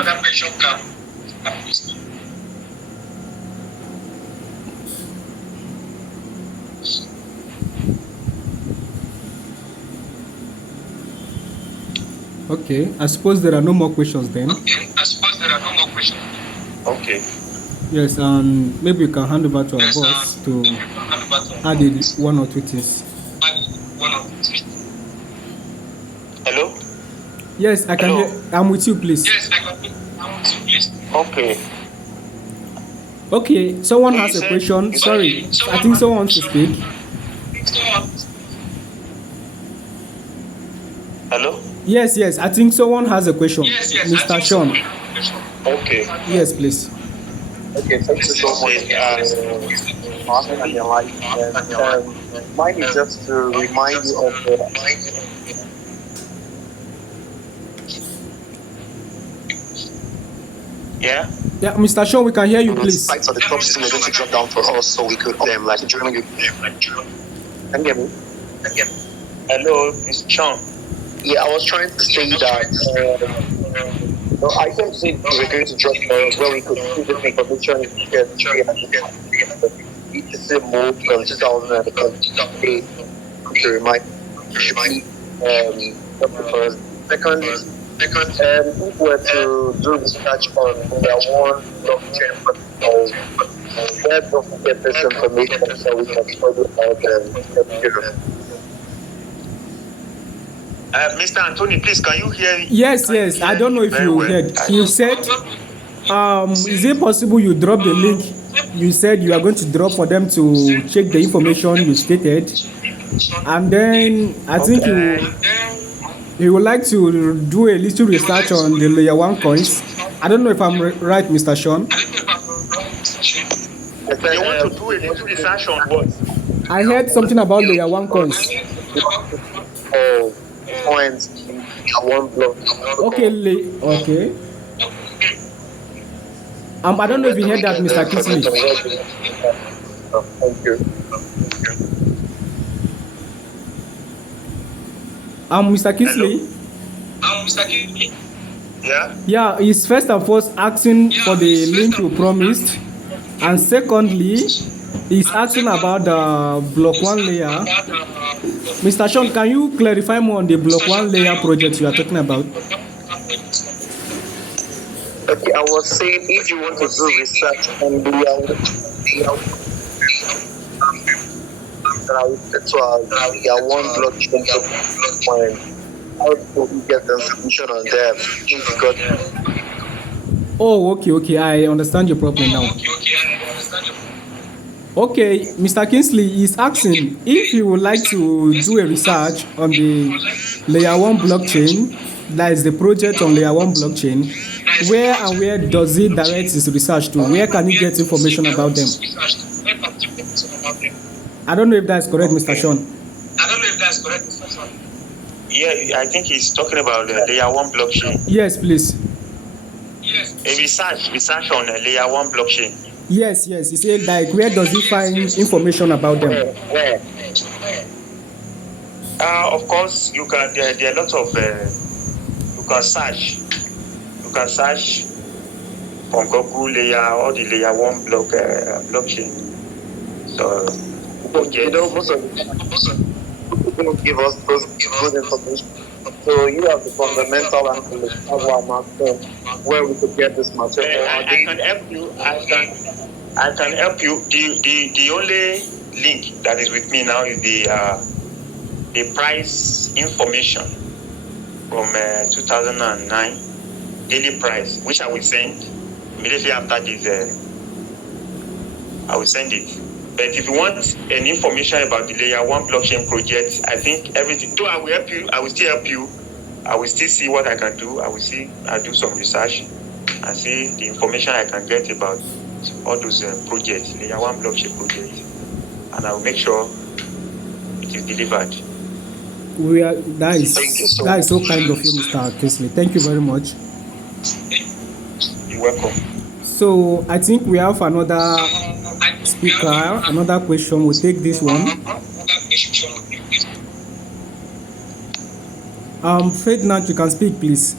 Okay, I suppose there are no more questions then. Okay. Yes, maybe we can hand over to our boss to add one or two things. Hello? Yes, I can hear. I'm with you, please. Yes, I can hear. I'm with you, please. Okay. Okay, someone has a question. Sorry, I think someone wants to speak. Hello? Yes, I think someone has a question. Mr. Sean. Okay. Yes, please. Okay, thank you so much. Awesome and your life. Mine is just to remind you of the. Yeah? Yeah, Mr. Shaw, we can hear you, please. Sites of the top system are going to drop down for us so we could them like during you. Can you hear me? Hello, Mr. Sean. Yeah, I was trying to say that I can say we're going to drop where we could see this information it's a move from 2008 to remind first. Second, if we were to do research on their one blockchain protocol, where do we get this information so we can study about the Mr. Anthony, please, can you hear? Yes. I don't know if you heard. He said, is it possible you drop the link? You said you are going to drop for them to check the information you stated, and then I think you would like to do a little research on the layer 1 coins. I don't know if I'm right, Mr. Sean. You want to do a little research on what? I heard something about layer 1 coins. Coins in one block. Okay. I don't know if you heard that, Mr. Kisley. Thank you. Mr. Kisley. Mr. Kisley. Yeah. Yeah, he's first and first asking for the link you promised, and secondly, he's asking about the block 1 layer. Mr. Sean, can you clarify more on the block 1 layer project you are talking about? Okay, I was saying if you want to do research on layer 1 blockchain, how do we get the information on them? Oh, okay, I understand your problem now. Okay, Mr. Kingsley is asking if you would like to do a research on the layer 1 blockchain, that is the project on layer 1 blockchain, where does it direct its research to? Where can you get information about them? I don't know if that's correct, Mr. Sean. Yeah, I think he's talking about the layer 1 blockchain. Yes, please. A research on the layer 1 blockchain. Yes. He said, like, where does he find information about them? Of course, you can. There are a lot of. You can search. You can search on Google layer or the layer 1 blockchain. So, okay. People give us those good information. So you have the fundamental and the where we could get this material. I can help you. I can help you. The only link that is with me now is the price information from 2009 daily price, which I will send immediately after this. I will send it. But if you want any information about the layer 1 blockchain project, I think everything. Though I will help you, I will still help you. I will still see what I can do. I'll do some research and see the information I can get about all those projects, layer 1 blockchain projects, and I will make sure it is delivered. That is so kind of you, Mr. Kisley. Thank you very much. You're welcome. So I think we have another speaker, another question. We'll take this one. Ferdinand, you can speak, please.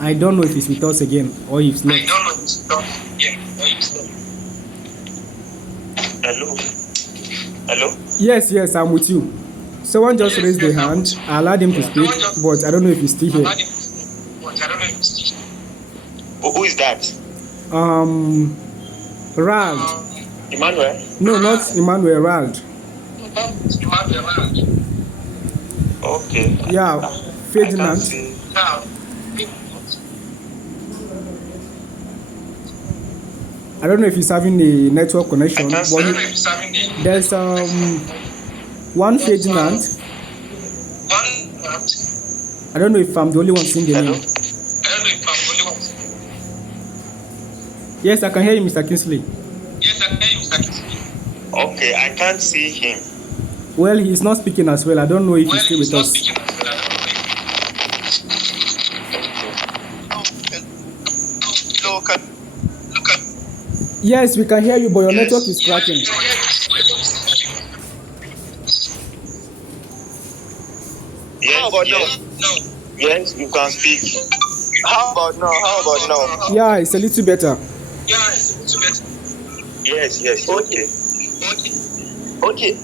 I don't know if it's with us again or if it's left. Hello? Yes, I'm with you. Someone just raised their hand. I allowed him to speak, but I don't know if he's still here. Who is that? Rald. Emmanuel? No, not Emmanuel, Rald. Okay. Yeah, Ferdinand. I don't know if he's having a network connection, but there's one Ferdinand. I don't know if I'm the only one seeing the name. Yes, I can hear you, Mr. Kingsley. Okay, I can't see him. Well, he's not speaking as well. I don't know if he's still with us. Hello, Yes, we can hear you, but your network is cracking. How about now? Yes, you can speak. How about now? Yeah, it's a little better. Yes, Okay. Okay.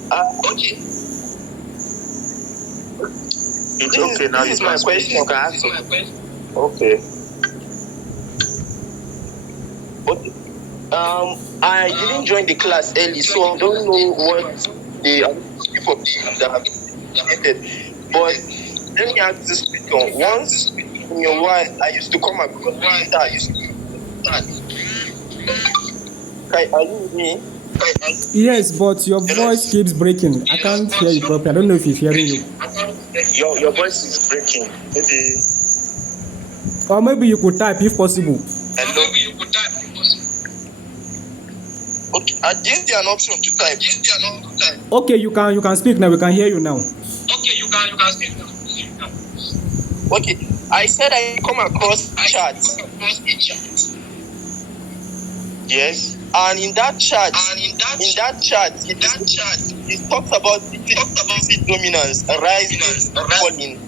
It's This okay now. this You is my can speak. question. You can ask. Okay. Okay. I didn't join the class early, so I don't know what the people that have created. But let me ask this question. Once in a while, I used to come across that. Are you with me? Yes, but your voice keeps breaking. I can't hear you properly. I don't know if he's hearing you. Your voice is breaking. Maybe. Or maybe you could type if possible. Hello. Okay. I gave you an option to type. Okay, you can speak now. We can hear you now. Okay. I said I come across charts, Yes. and in that chart, it talks about BTC dominance rising, falling.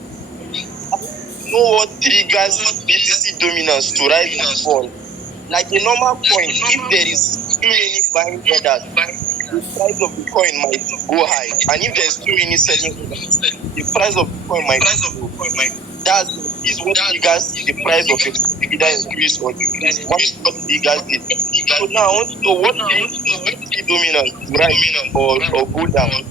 Know what triggers BTC dominance to rise and fall? Like a normal coin, if there is too many buying orders, the price of the coin might go high, and if there's too many selling orders, the price of the coin might go. This is what triggers the price of it, either increase or decrease. What triggers it? So now I want to know what triggers BTC dominance to rise or go down.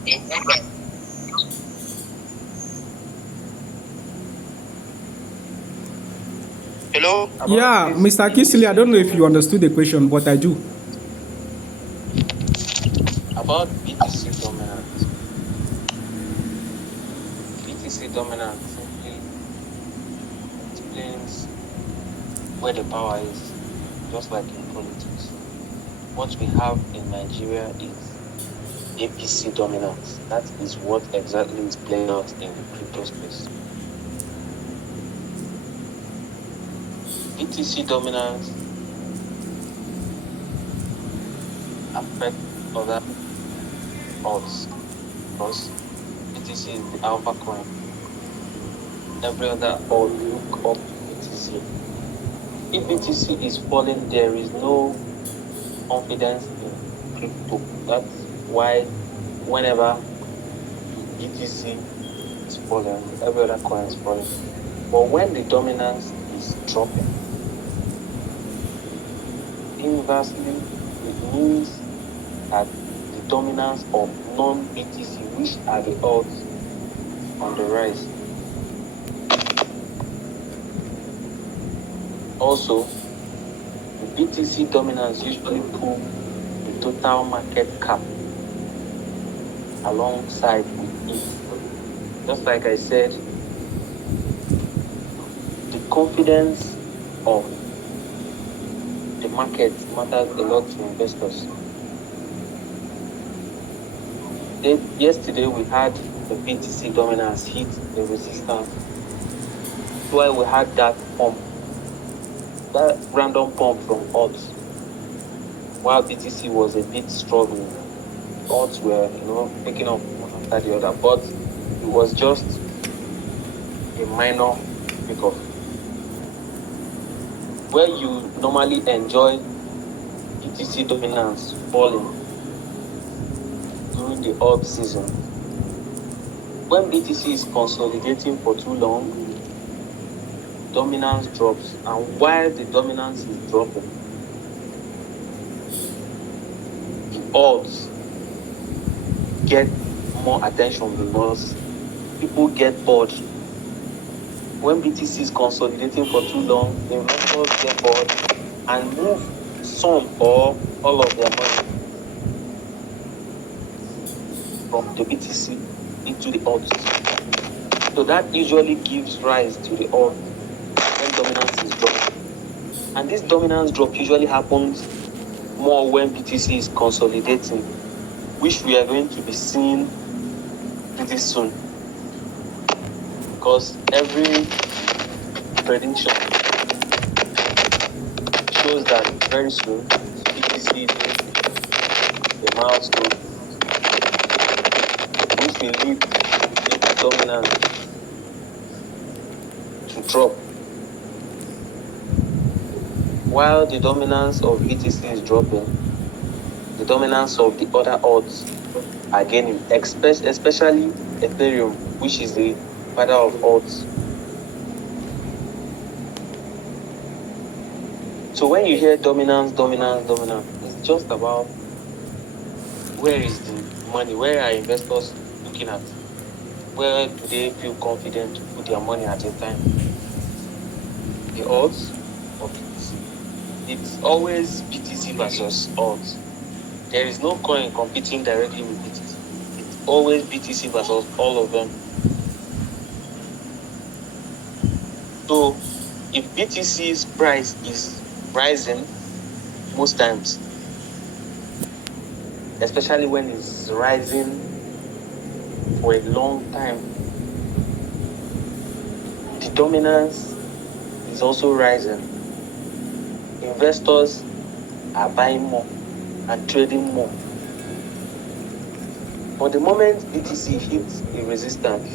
Hello? Yeah, Mr. Kisley, I don't know if you understood the question, but I do. About BTC dominance. BTC dominance simply explains where the power is, just like in politics. What we have in Nigeria is APC dominance. That is what exactly is playing out in the crypto space. BTC dominance affects other odds because BTC is the alpha coin. Every other odd look up to BTC. If BTC is falling, there is no confidence in crypto. That's why whenever BTC is falling, every other coin is falling. But when the dominance is dropping, inversely, it means that the dominance of non-BTC, which are the odds, on the rise. Also, the BTC dominance usually pull the total market cap alongside with it. Just like I said, the confidence of the market matters a lot to investors. Yesterday we had the BTC dominance hit the resistance. That's why we had that pump, that random pump from odds. While BTC was a bit struggling, odds were, picking up one after the other, but it was just a minor pickup. Where you normally enjoy BTC dominance falling during the odd season, when BTC is consolidating for too long, dominance drops, and while the dominance is dropping, the odds get more attention because people get bored. When BTC is consolidating for too long, investors get bored and move some or all of their money from the BTC into the odds. So that usually gives rise to the odds when dominance is dropping. And this dominance drop usually happens more when BTC is consolidating, which we are going to be seeing pretty soon. Because every prediction shows that very soon BTC is going to hit a milestone which will lead its dominance to drop. While the dominance of BTC is dropping, the dominance of the other odds are gaining, especially Ethereum, which is the father of odds. So when you hear dominance, it's just about where is the money, where are investors looking at, where do they feel confident to put their money at a time? The odds or BTC? It's always BTC versus odds. There is no coin competing directly with BTC. It's always BTC versus all of them. So if BTC's price is rising most times, especially when it's rising for a long time, the dominance is also rising. Investors are buying more and trading more. But the moment BTC hits a resistance,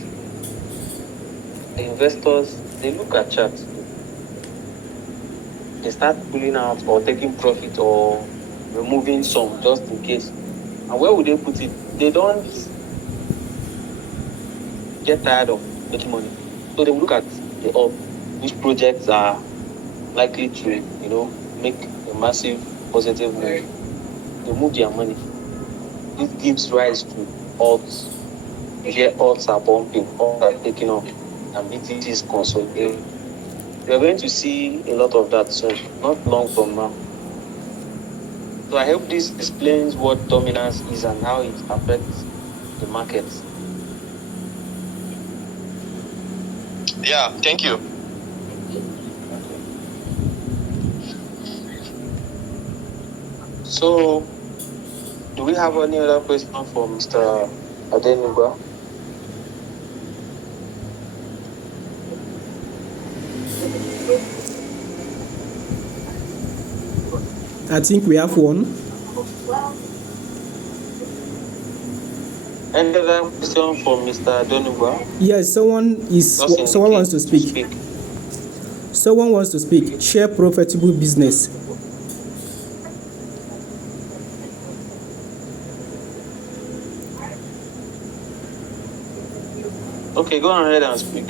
the investors, they look at charts. They start pulling out or taking profit or removing some just in case. And where would they put it? They don't get tired of making money. So they will look at the up, which projects are likely to, make a massive positive move. They move their money. This gives rise to odds. Here odds are pumping, odds are taking off, and BTC is consolidating. We are going to see a lot of that soon, not long from now. So I hope this explains what dominance is and how it affects the markets. Yeah, thank you. So, do we have any other question for Mr. Adenugba? I think we have one. Any other question for Mr. Adenugba? Yes, someone wants to speak. Someone wants to speak. Share profitable business. Okay, go ahead and speak.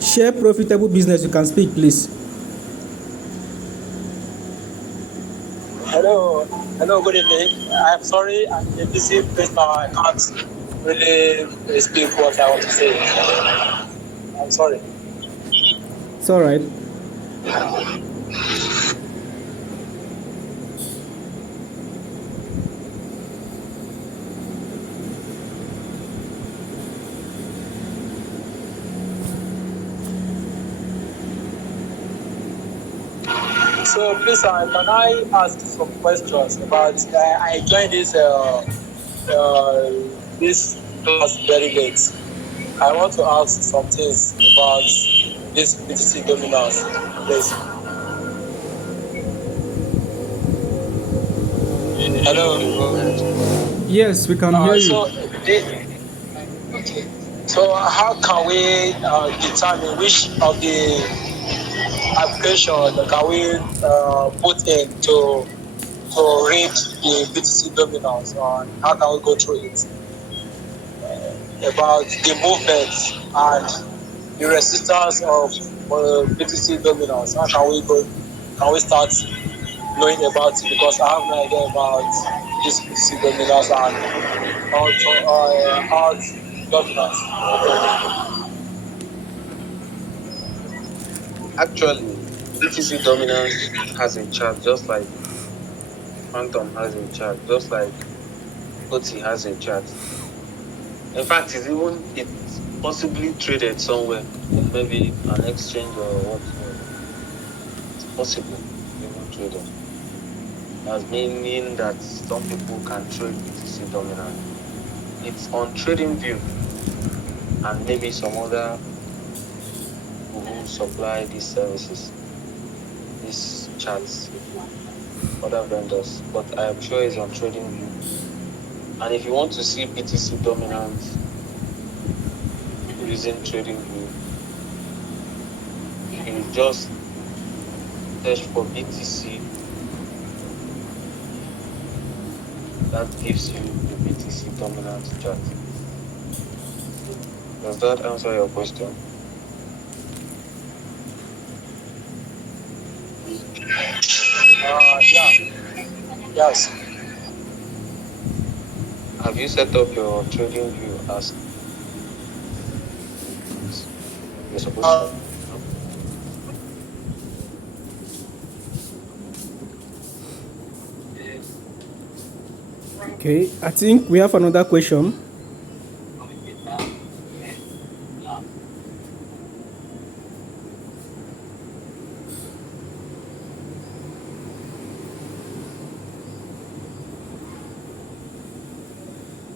Share profitable business. You can speak, please. Hello, good evening. I'm sorry, I'm a busy place now. I can't really speak what I want to say. I'm sorry. It's all right. So please, can I ask some questions about? I joined this class very late. I want to ask some things about this BTC dominance, please. Hello. Yes, we can hear you. So how can we determine which of the application can we put in to read the BTC dominance, and how can we go through it? About the movement and the resistance of BTC dominance. How can we go? Can we start knowing about it? Because I have no idea about this BTC dominance and how dominance. Actually, BTC dominance has a chart, just like Phantom has a chart, just like OT has a chart. In fact, it's possibly traded somewhere, maybe an exchange or whatsoever. It's possible even traded. That meaning that some people can trade BTC dominance. It's on TradingView. and maybe some other people who supply these services, these charts, other vendors. But I am sure it's on TradingView. And if you want to see BTC dominance using TradingView, you just search for BTC. That gives you the BTC dominance chart. Does that answer your question? Yeah. Yes. Have you set up your TradingView as you're supposed to? Okay, I think we have another question.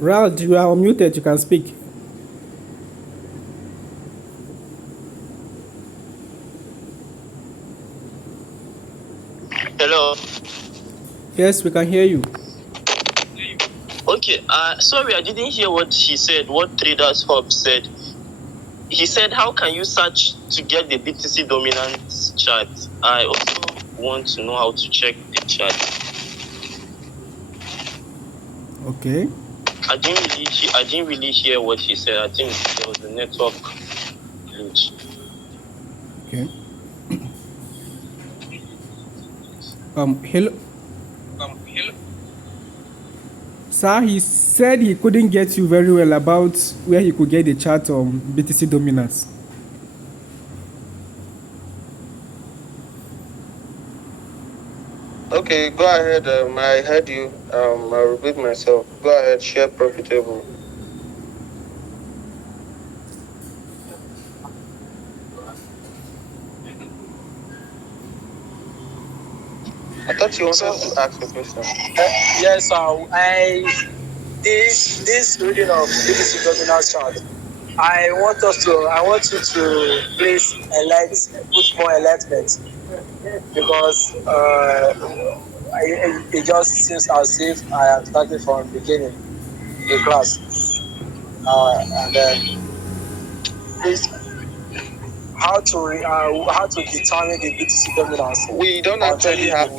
Ralph, you are unmuted. You can speak. Hello. Yes, we can hear you. Okay. Sorry, I didn't hear what he said. What Traders Hub said. He said, "How can you search to get the BTC dominance chart?" I also want to know how to check the chart. Okay. I didn't really hear what he said. I think there was a network glitch. Okay. Hello. Sir, he said he couldn't get you very well about where he could get the chart on BTC dominance. Okay, go ahead. I heard you. I'll repeat myself. Go ahead, share profitable. I thought you wanted to ask a question. Yes, this reading of BTC dominance chart. I want you to please put more enlightenment, because it just seems as if I am starting from the beginning the class, and then please how to determine the BTC dominance. We don't actually have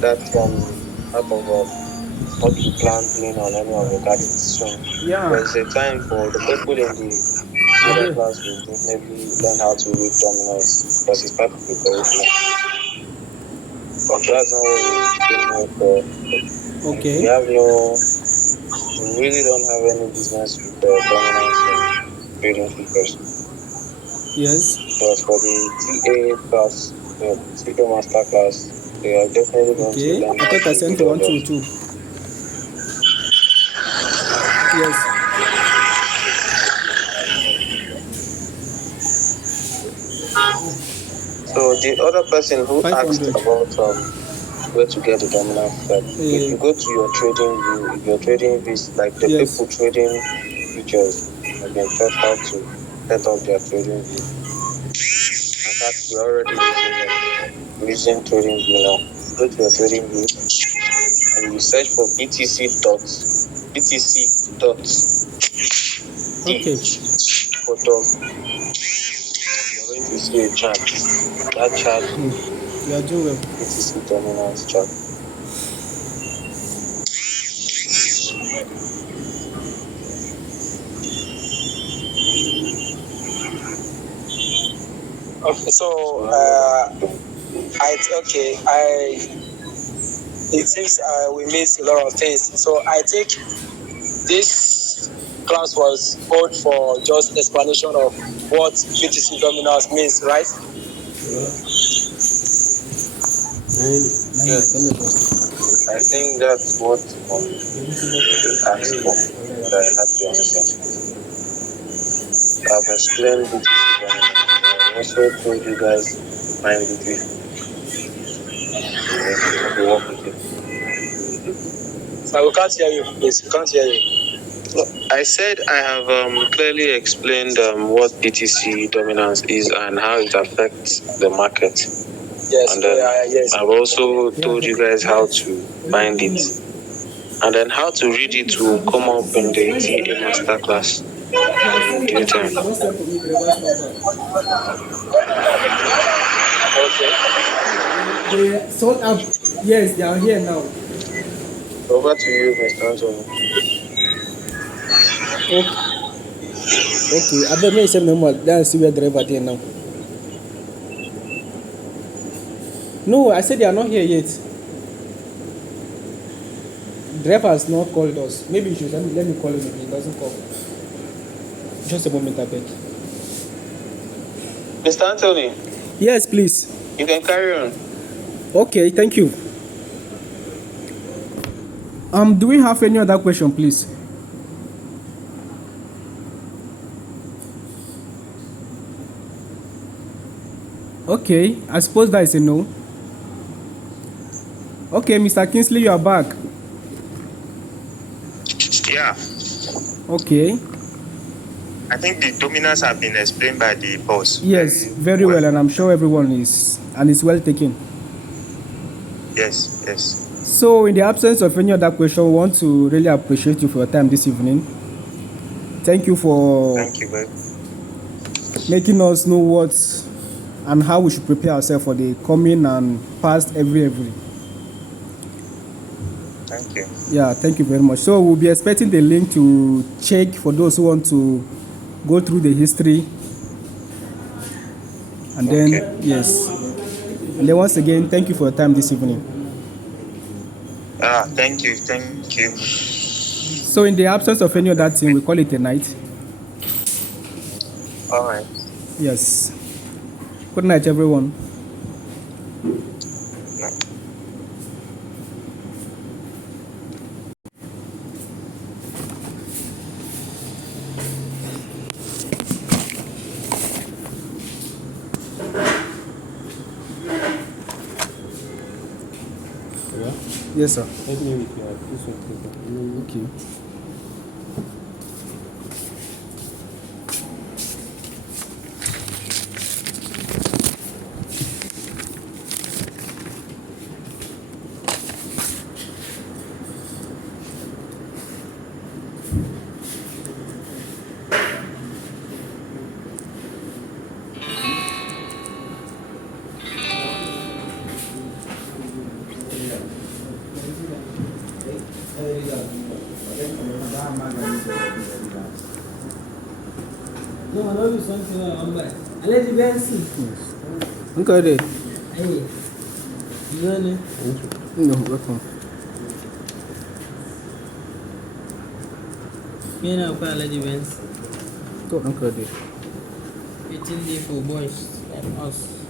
that type of what we plan doing on any of the gadgets soon. Yeah. There's a time for the people in the middle class will definitely learn how to read dominance because it's part of the curriculum. But that's not what we came here for. Okay. We really don't have any business with dominance and trading figures. Yes. But for the TA class, the TA master class, they are definitely going to learn I how thought I to sent read all one, two, that. two. Yes. So the other person who asked 500. about where to get the dominant chart, if you go to your trading view, if your trading view is like the Yes. people trading futures have been taught how to set up their trading view. In fact, we're already using trading view now. Go to your trading view and you search for BTC dot Okay. for dog. You're going to see a chart. That chart You are doing well. BTC dominance chart. Okay, so it seems we missed a lot of things. So I think this class was called for just explanation of what BTC dominance means, right? Yes. I think that's what you asked for, but I had to answer. I've explained BTC dominance. I also told you guys to find BTC. Okay, work with it. So we can't hear you, please. We can't hear you. I said I have clearly explained what BTC dominance is and how it affects the market. Yes, And then yes. I've also told you guys how to find it. And then how to read it will come up in the TA masterclass. Due time. Okay. They sold up. Yes, they are here now. Over to you, Mr. Anthony. Okay, I bet me say no more. That's see where driver there now. No, I said they are not here yet. Driver has not called us. Maybe you should let me call him if he doesn't call. Just a moment, I beg. Mr. Anthony. Yes, please. You can carry on. Okay, thank you. Do we have any other question, please? Okay, I suppose that is a no. Okay, Mr. Kingsley, you are back. Yeah. Okay. I think the dominance have been explained by the boss. Yes, very well, and I'm sure everyone is well taken. Yes, yes. So, in the absence of any other question, we want to really appreciate you for your time this evening. Thank you for making us know what and how we should prepare ourselves for the coming and past every. Thank you. Yeah, thank you very much. So we'll be expecting the link to check for those who want to go through the history. And then, yes. And then once again, thank you for your time this evening. Thank you. So in the absence of any other thing, we call it a night. All right. Yes. Good night, everyone. Yes, sir. Help me with your piece of paper. Okay. No, I know something on that. I let you guys see. Okay. Hey, you know it? No, welcome. Me and I let you guys. Uncle. 18 day for boys like us.